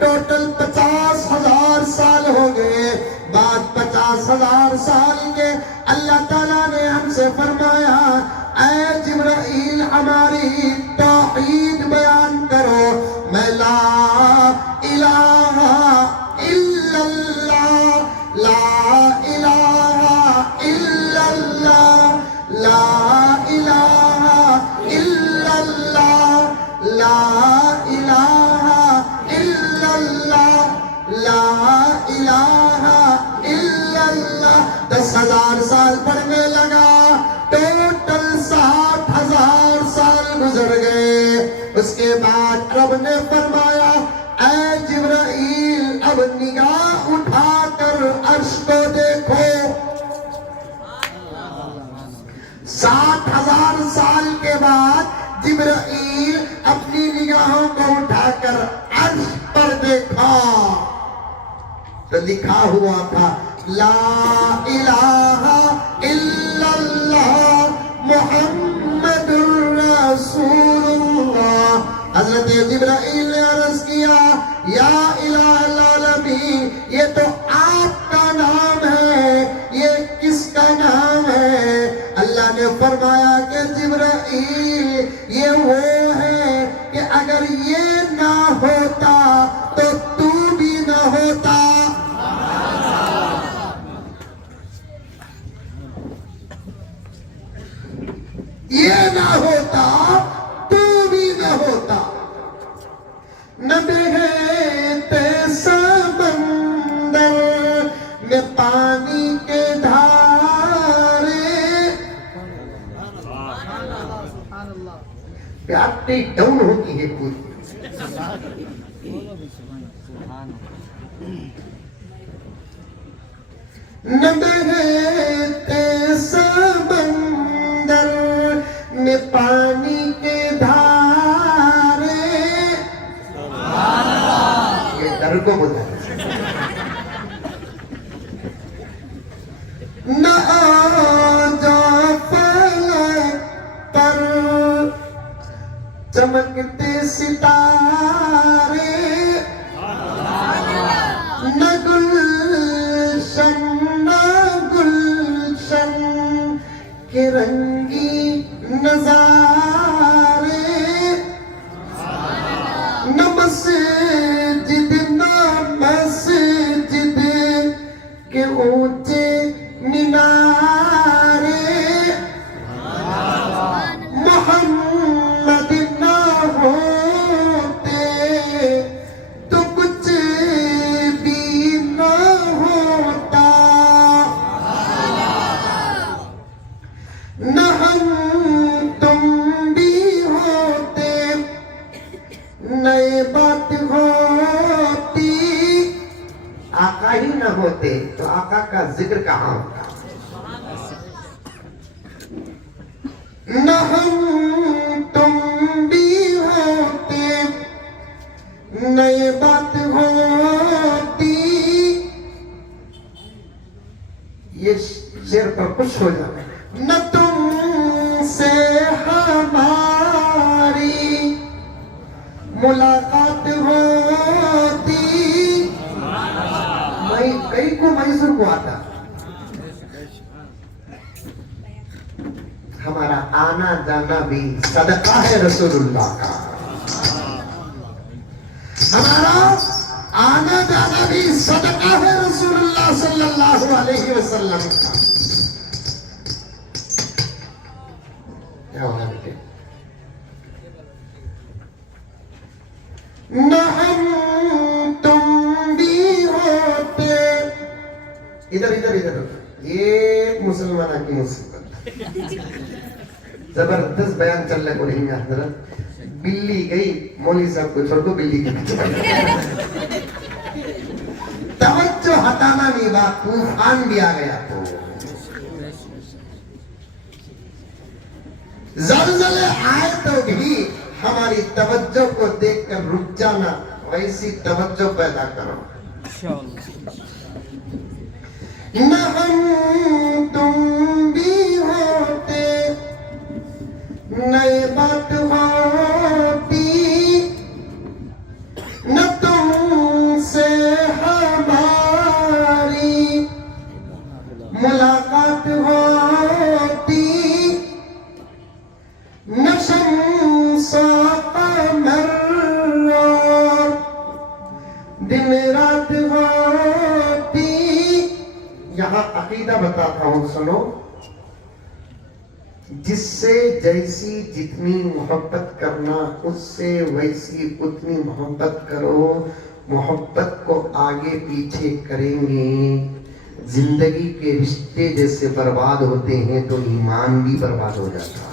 ٹوٹل 50,000 سال ہو گئے۔ بعد 50,000 سال کے اللہ تعالیٰ نے ہم سے فرمایا، اے جبرائیل، ہماری توحید بیان کرو۔ میں لا الہ الا اللہ، لا الہ الا اللہ، لا الہ الا اللہ، لا الہ الا اللہ، لا الہ الا اللہ۔ 10,000 سال پڑھنے لگا، ٹوٹل 60,000 سال گزر گئے۔ اس کے بعد رب نے فرمایا، اے جبرائیل، اب نگاہ اٹھا کر عرش کو دیکھو۔ 60,000 سال کے بعد جبرائیل اپنی نگاہوں کو اٹھا کر عرش پر دیکھا تو لکھا ہوا تھا، لا الہ الا اللہ محمد الرسول اللہ۔ حضرت جبرائیل نے عرض کیا، یا الہ العالمین، یہ تو آپ کا نام ہے، یہ کس کا نام ہے؟ اللہ نے فرمایا کہ جبرائیل، یہ وہ ہے کہ اگر یہ نہ ہوتا تو تو بھی نہ ہوتا۔ یہ نہ ہوتا تو بھی نہ ہوتا۔ نہ بہتے سمندر میں پانی کے دھارے، پیار ٹیک ڈاؤن ہوتی ہے پوری۔ نہ بہتے سمندر میں پانی کے دھارے، یہ در کو بولا ہے، نہ آجا فلک پر چمکتے ستارے، نہ گلشن کے رنگی نظارے، نہ مسجد نہ مسجد کے اونچے مینارے، محمد ہوتے تو آقا کا ذکر کہاں ہوتا؟ نہ ہم تم بھی ہوتے نہ یہ بات ہوتی. یہ شعر پر خوش ہو جانا. نہ تم سے ہماری ملاقات ہوتی. میں کئی کو میسر کو آتا. ہمارا آنا جانا بھی صدقہ ہے رسول اللہ کا. ہمارا آنا جانا بھی صدقہ ہے رسول اللہ صلی اللہ علیہ وسلم کا. کیا ہونا بیٹے؟ نہ ہم تم بھی ہوتے. ادھر ادھر ادھر. یہ مسلمانہ کی مصیبت. زبردست بیان چل رہا ہے. رہی میں حضرت بلی گئی مولوی صاحب کو چھوڑ دو, بلی کے پیچھے توجہ ہٹانا نہیں بات. طوفان بھی آ گیا تو زلزلے آئے تو بھی ہماری توجہ کو دیکھ کر رک جانا. ویسی توجہ پیدا کرو. نہ ہم تم بھی ہوتے نئے بات ہوتی. نہ تم سے ہماری ملاقات ہوتی. نہ شمس و قمر دن رات ہوتی. یہاں عقیدہ بتاتا ہوں سنو. جس سے جیسی جتنی محبت کرنا اس سے ویسی اتنی محبت کرو. محبت کو آگے پیچھے کریں گے. زندگی کے رشتے جیسے برباد ہوتے ہیں تو ایمان بھی برباد ہو جاتا ہے.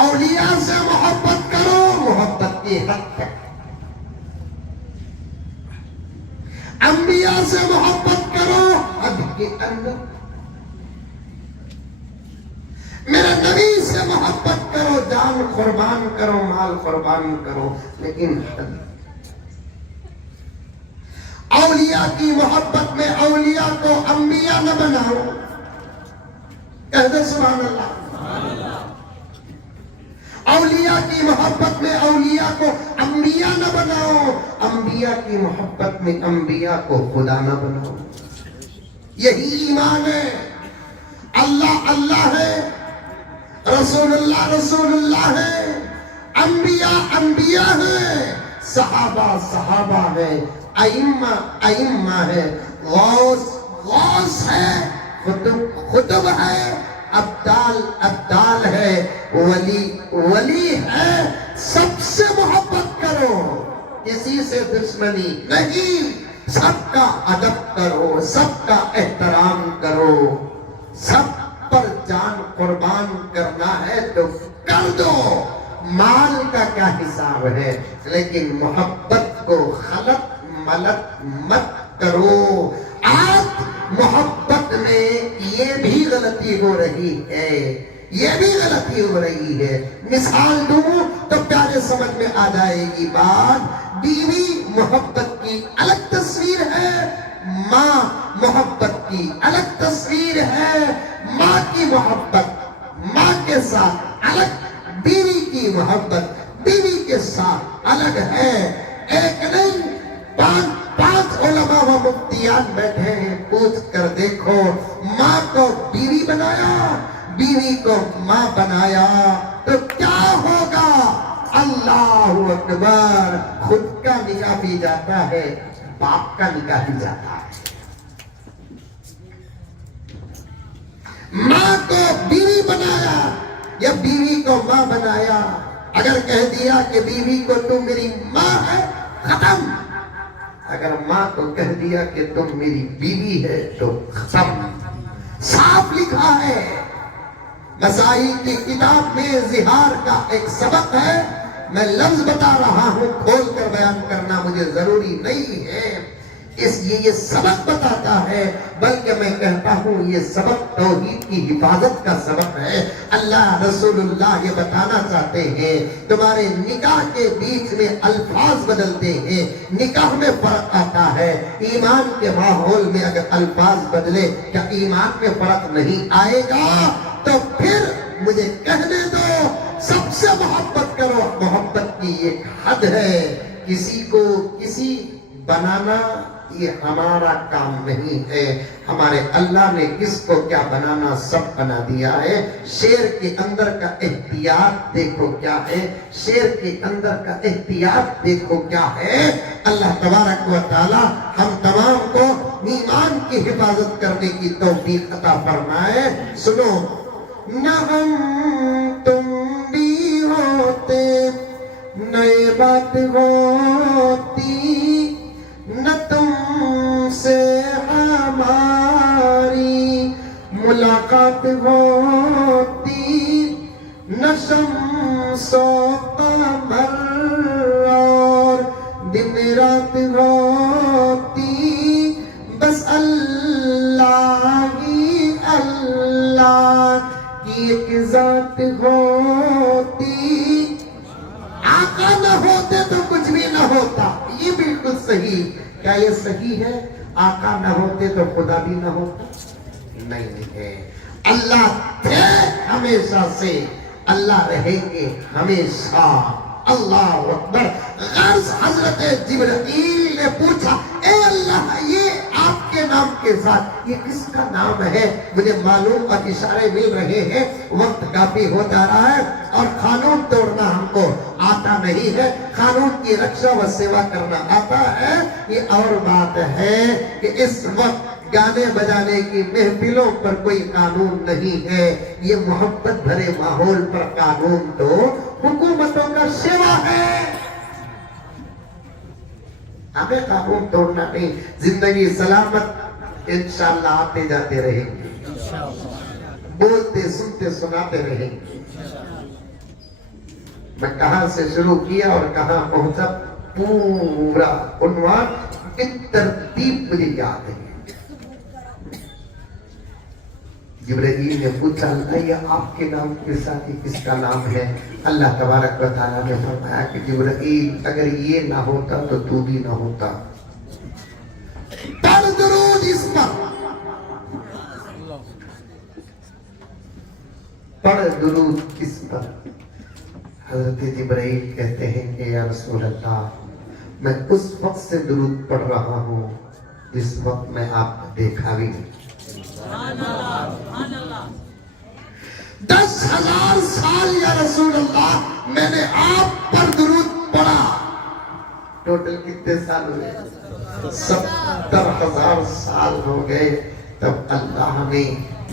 اولیاء سے محبت کرو, محبت کی حد تک. انبیاء سے محبت کرو حد کے اندر. میرے نبی سے محبت کرو, جان قربان کرو, مال قربان کرو, لیکن حد. اولیاء کی محبت میں اولیاء کو انبیاء نہ بناؤ. کہہ دو سبحان اللہ. اولیاء کی محبت میں اولیاء کو انبیاء نہ بناؤ. انبیاء کی محبت میں انبیاء کو خدا نہ بناؤ. یہی ایمان ہے. اللہ اللہ ہے, رسول اللہ ہے, انبیاء انبیاء ہے, صحابہ صحابہ ہے, ائمہ ائمہ ہے, غوث غوث ہے, خطب ہے, ابدال ابدال ہے, ولی ولی ہے. سب سے محبت کرو, کسی سے دشمنی نہیں. سب کا ادب کرو, سب کا احترام کرو. سب پر جان قربان کرنا ہے تو کر دو. مال کا کیا حساب ہے, لیکن محبت کو خلط ملط مت کرو. آج محبت میں یہ بھی غلطی ہو رہی ہے, یہ بھی غلطی ہو رہی ہے. مثال دوں تو پیارے سمجھ میں آ جائے گی بات. بیوی محبت کی الگ تصویر ہے, ماں محبت کی الگ تصویر ہے. ماں کی محبت ماں کے ساتھ الگ, بیوی کی محبت بیوی کے ساتھ الگ ہے. ایک نہیں, پانچ علماء و مفتیان بیٹھے ہیں. پوچھ کر دیکھو, ماں کو بیوی بنایا, بیوی کو ماں بنایا تو کیا ہوگا؟ اللہ اکبر. خود کا نکاح بھی جاتا ہے, باپ کا نکاح بھی جاتا ہے. ماں کو بیوی بنایا یا بیوی کو ماں بنایا. اگر کہہ دیا کہ بیوی کو تم میری ماں ہے, ختم. اگر ماں کو کہہ دیا کہ تم میری بیوی ہے تو ختم. صاف لکھا ہے. مسائل کی کتاب میں زہار کا ایک سبق ہے. میں لفظ بتا رہا ہوں, کھول کر بیان کرنا مجھے ضروری نہیں ہے. یہ سبق بتاتا ہے، بلکہ میں کہتا ہوں یہ سبق توحید کی حفاظت کا سبق ہے۔ اللہ رسول اللہ یہ بتانا چاہتے ہیں تمہارے نکاح کے بیچ میں الفاظ بدلتے ہیں، نکاح میں فرق آتا ہے، ایمان کے ماحول میں اگر الفاظ بدلے کیا ایمان میں فرق نہیں آئے گا؟ تو پھر مجھے کہنے دو، سب سے محبت کرو، محبت کی ایک حد ہے، کسی کو کسی بنانا یہ ہمارا کام نہیں ہے، ہمارے اللہ نے کس کو کیا بنانا سب بنا دیا ہے۔ شیر کے اندر کا احتیاط دیکھو کیا ہے، شیر کے اندر کا احتیاط دیکھو کیا ہے۔ اللہ تبارک و تعالی ہم تمام کو ایمان کی حفاظت کرنے کی توفیق عطا فرمائے۔ سنو، نہ ہم تم بھی ہوتے نئے بات ہوتی، نہ تم سے ہماری ملاقات ہوتی، نہ شمس و قمر اور دن رات ہوتی، بس اللہ ہی اللہ کی ایک ذات ہوتی۔ آقا نہ ہوتے تو کچھ بھی نہ ہوتا، یہ بالکل صحیح۔ کیا یہ صحیح ہے؟ آقا نہ ہوتے تو خدا بھی نہ ہوتا؟ نہیں ہے۔ اللہ تھے ہمیشہ سے، اللہ رہیں گے ہمیشہ۔ اللہ اکبر۔ غرض حضرت جبرائیل نے پوچھا، اے اللہ، یہ آپ کے نام کے ساتھ یہ کس کا نام ہے؟ مجھے معلوم اور اشارے مل رہے ہیں، وقت کافی ہو جا رہا ہے اور قانون توڑنا ہم کو آتا نہیں ہے، قانون کی رکشا و سیوا کرنا آتا ہے۔ یہ اور بات ہے کہ اس وقت گانے بجانے کی محفلوں پر کوئی قانون نہیں ہے، یہ محبت بھرے ماحول پر قانون تو حکومتوں کا سیوا ہے۔ ہمیں قانون توڑنا نہیں، زندگی سلامت انشاءاللہ آتے جاتے رہیں گے، بولتے سنتے سناتے رہیں گے۔ میں کہاں سے شروع کیا اور کہاں پہنچا پورا عنوان بالترتیب مجھے یاد ہے۔ جبرائیل نے پوچھا، اللہ یہ آپ کے نام کے ساتھ کس کا نام ہے؟ اللہ تبارک و تعالیٰ نے فرمایا کہ جبرائیل اگر یہ نہ ہوتا تو تو بھی نہ ہوتا۔ پڑھ درود اس پر، پڑھ درود کس پر؟ حضرت جبرائیل کہتے ہیں کہ یا رسول اللہ، میں اس وقت سے درود پڑھ رہا ہوں جس وقت میں آپ کو دیکھا بھی نہیں۔ 10,000 سال یا رسول اللہ میں نے آپ پر درود پڑھا۔ ٹوٹل کتنے سال ہوئے؟ 70,000 سال ہو گئے۔ تب اللہ نے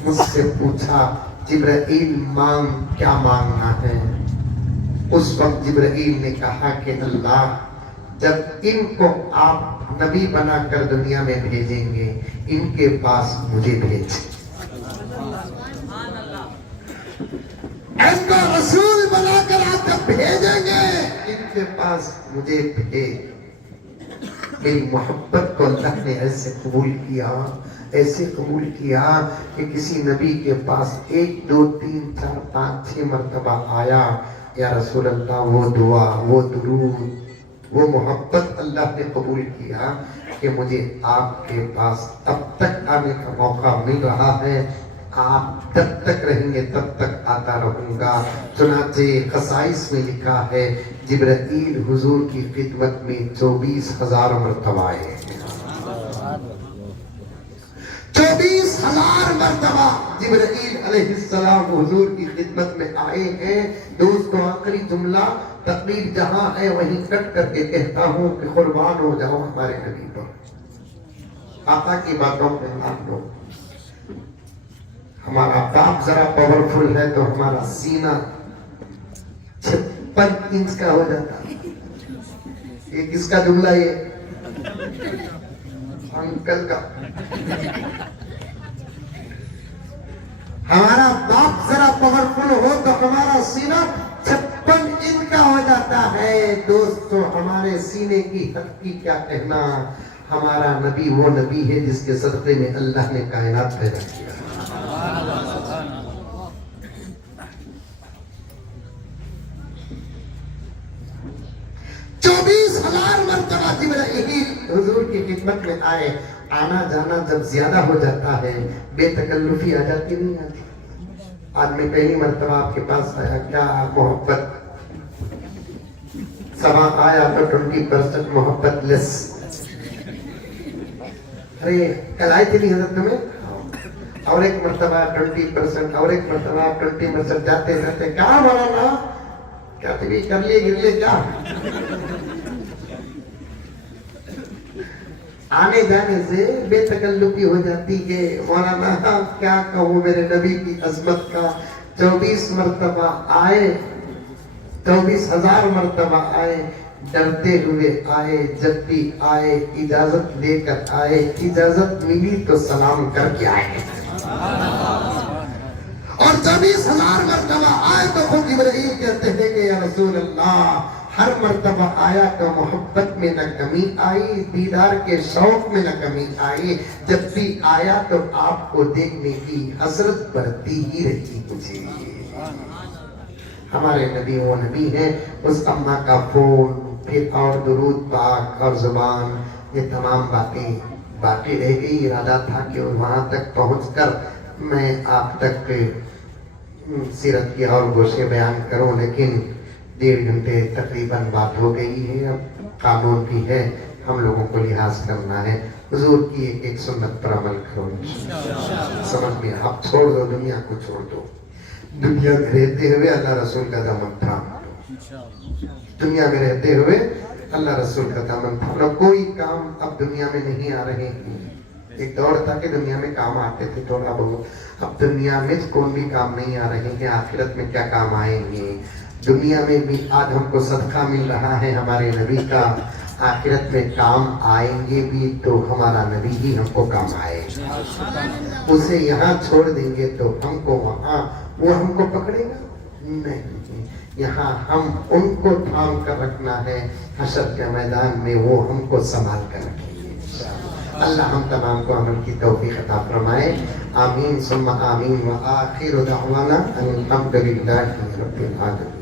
مجھ سے پوچھا، جبرائیل مانگ، کیا مانگنا ہے؟ اس وقت جبرائیل نے کہا کہ اللہ، جب ان کو آپ نبی بنا کر دنیا میں بھیجیں گے، ان کے پاس مجھے بھیج، ان کو رسول بنا کر آپ جب بھیجیں گے، ان کے پاس مجھے بھیج۔ میری محبت کو اللہ نے ایسے قبول کیا، ایسے قبول کیا کہ کسی نبی کے پاس 1 2 3 4 5 6 مرتبہ آیا، یا رسول اللہ وہ دعا، وہ درود، وہ محبت اللہ نے قبول کیا کہ مجھے آپ کے پاس اب تک آنے کا موقع مل رہا ہے، آپ جب تک رہیں گے تب تک آتا رہوں گا۔ چنانچہ قصائص میں لکھا ہے جبرائیل حضور کی خدمت میں 24,000 مرتبہ آئے، 24,000 مرتبہ جبرائیل علیہ السلام حضور کی خدمت میں آئے ہیں۔ دوستو، آخری جملہ تقریر جہاں ہے وہیں کٹ کر کے کہتا ہوں کہ قربان ہو جاؤ ہمارے نبی پر، آقا کی باتوں پہ مان لو۔ ہمارا باپ ذرا پاورفل ہے تو ہمارا سینہ 56 انچ کا ہو جاتا۔ یہ کس کا جملہ؟ یہ انکل کا۔ ہمارا باپ ذرا پاورفل ہو تو ہمارا سینہ 56 انچ کا ہو جاتا ہے۔ دوستو، ہمارے سینے کی حد کی کیا کہنا، ہمارا نبی وہ نبی ہے جس کے صدقے میں اللہ نے کائنات پیدا کیا. 24,000 مرتبہ جبرائیل حضور کی خدمت میں آئے. آنا جانا جب زیادہ ہو جاتا ہے بے تکلفی آ جاتی نہیں آتی. آج میں پہلی مرتبہ آپ کے پاس آیا, کیا محبت, سوا آیا تو 20% محبت لیس. ارے کل آئی تھی نہیں حضرت میں, اور ایک مرتبہ 20%, اور ایک مرتبہ 20% جاتے جاتے کیا مولانا کیا تبھی کر لیے گر لیے کیا. آنے جانے سے بے تکلفی ہو جاتی ہے. مولانا کیا کہوں میرے نبی کی عظمت کا. 24 مرتبہ آئے, 24,000 مرتبہ آئے, ڈرتے ہوئے آئے. جب بھی آئے اجازت لے کر آئے, اجازت ملی تو سلام کر کے آئے. اور 24,000 مرتبہ آئے تو خود جبرائیل کہتے ہیں کہ یا رسول اللہ, ہر مرتبہ آیا تو محبت میں نہ کمی آئی, دیدار کے شوق میں نہ کمی آئی. جب بھی آیا تو آپ کو دیکھنے کی حسرت بڑھتی ہی رہی مجھے. ہمارے نبی وہ نبی ہیں, اس اماں کا فون, پھر اور درود پاک اور زبان, یہ تمام باتیں باقی رہ گئی. ارادہ تھا کہ وہاں تک پہنچ کر میں آپ تک سیرت کی اور گوشے بیان کروں, لیکن 1.5 گھنٹے تقریباً بات ہو گئی ہے. اب قانون بھی ہے, ہم لوگوں کو لحاظ کرنا ہے. حضور کی ایک سنت پر عمل کرو, سمجھ میں. آپ چھوڑ دو دنیا کو, چھوڑ دو دنیا میں رہتے ہوئے اللہ رسول کا دامن تھام لو. دنیا میں رہتے ہوئے اللہ رسول کا دامن تھام لو. کوئی کام اب دنیا میں نہیں آ رہے ہیں. ایک دور تھا کہ دنیا میں کام آتے تھے تھوڑا بہت, اب دنیا میں کوئی بھی کام نہیں آ رہے ہیں. آخرت میں کیا کام آئیں گے. دنیا میں بھی آج ہم کو صدقہ مل رہا ہے ہمارے نبی کا, آخرت میں کام آئیں گے بھی تو ہمارا نبی ہی ہم کو کام آئے. اسے یہاں چھوڑ دیں گے تو ہم کو وہاں وہ ہم کو پکڑے گا نہیں. یہاں ہم ان کو تھام کر رکھنا ہے, حشر کے میدان میں وہ ہم کو سنبھال کر رکھیں گے. اللہ ہم تمام کو عمل کی توفیق عطا فرمائے. آمین ثم آمین. وآخر دعوانا ان الحمد للہ رب العالمین.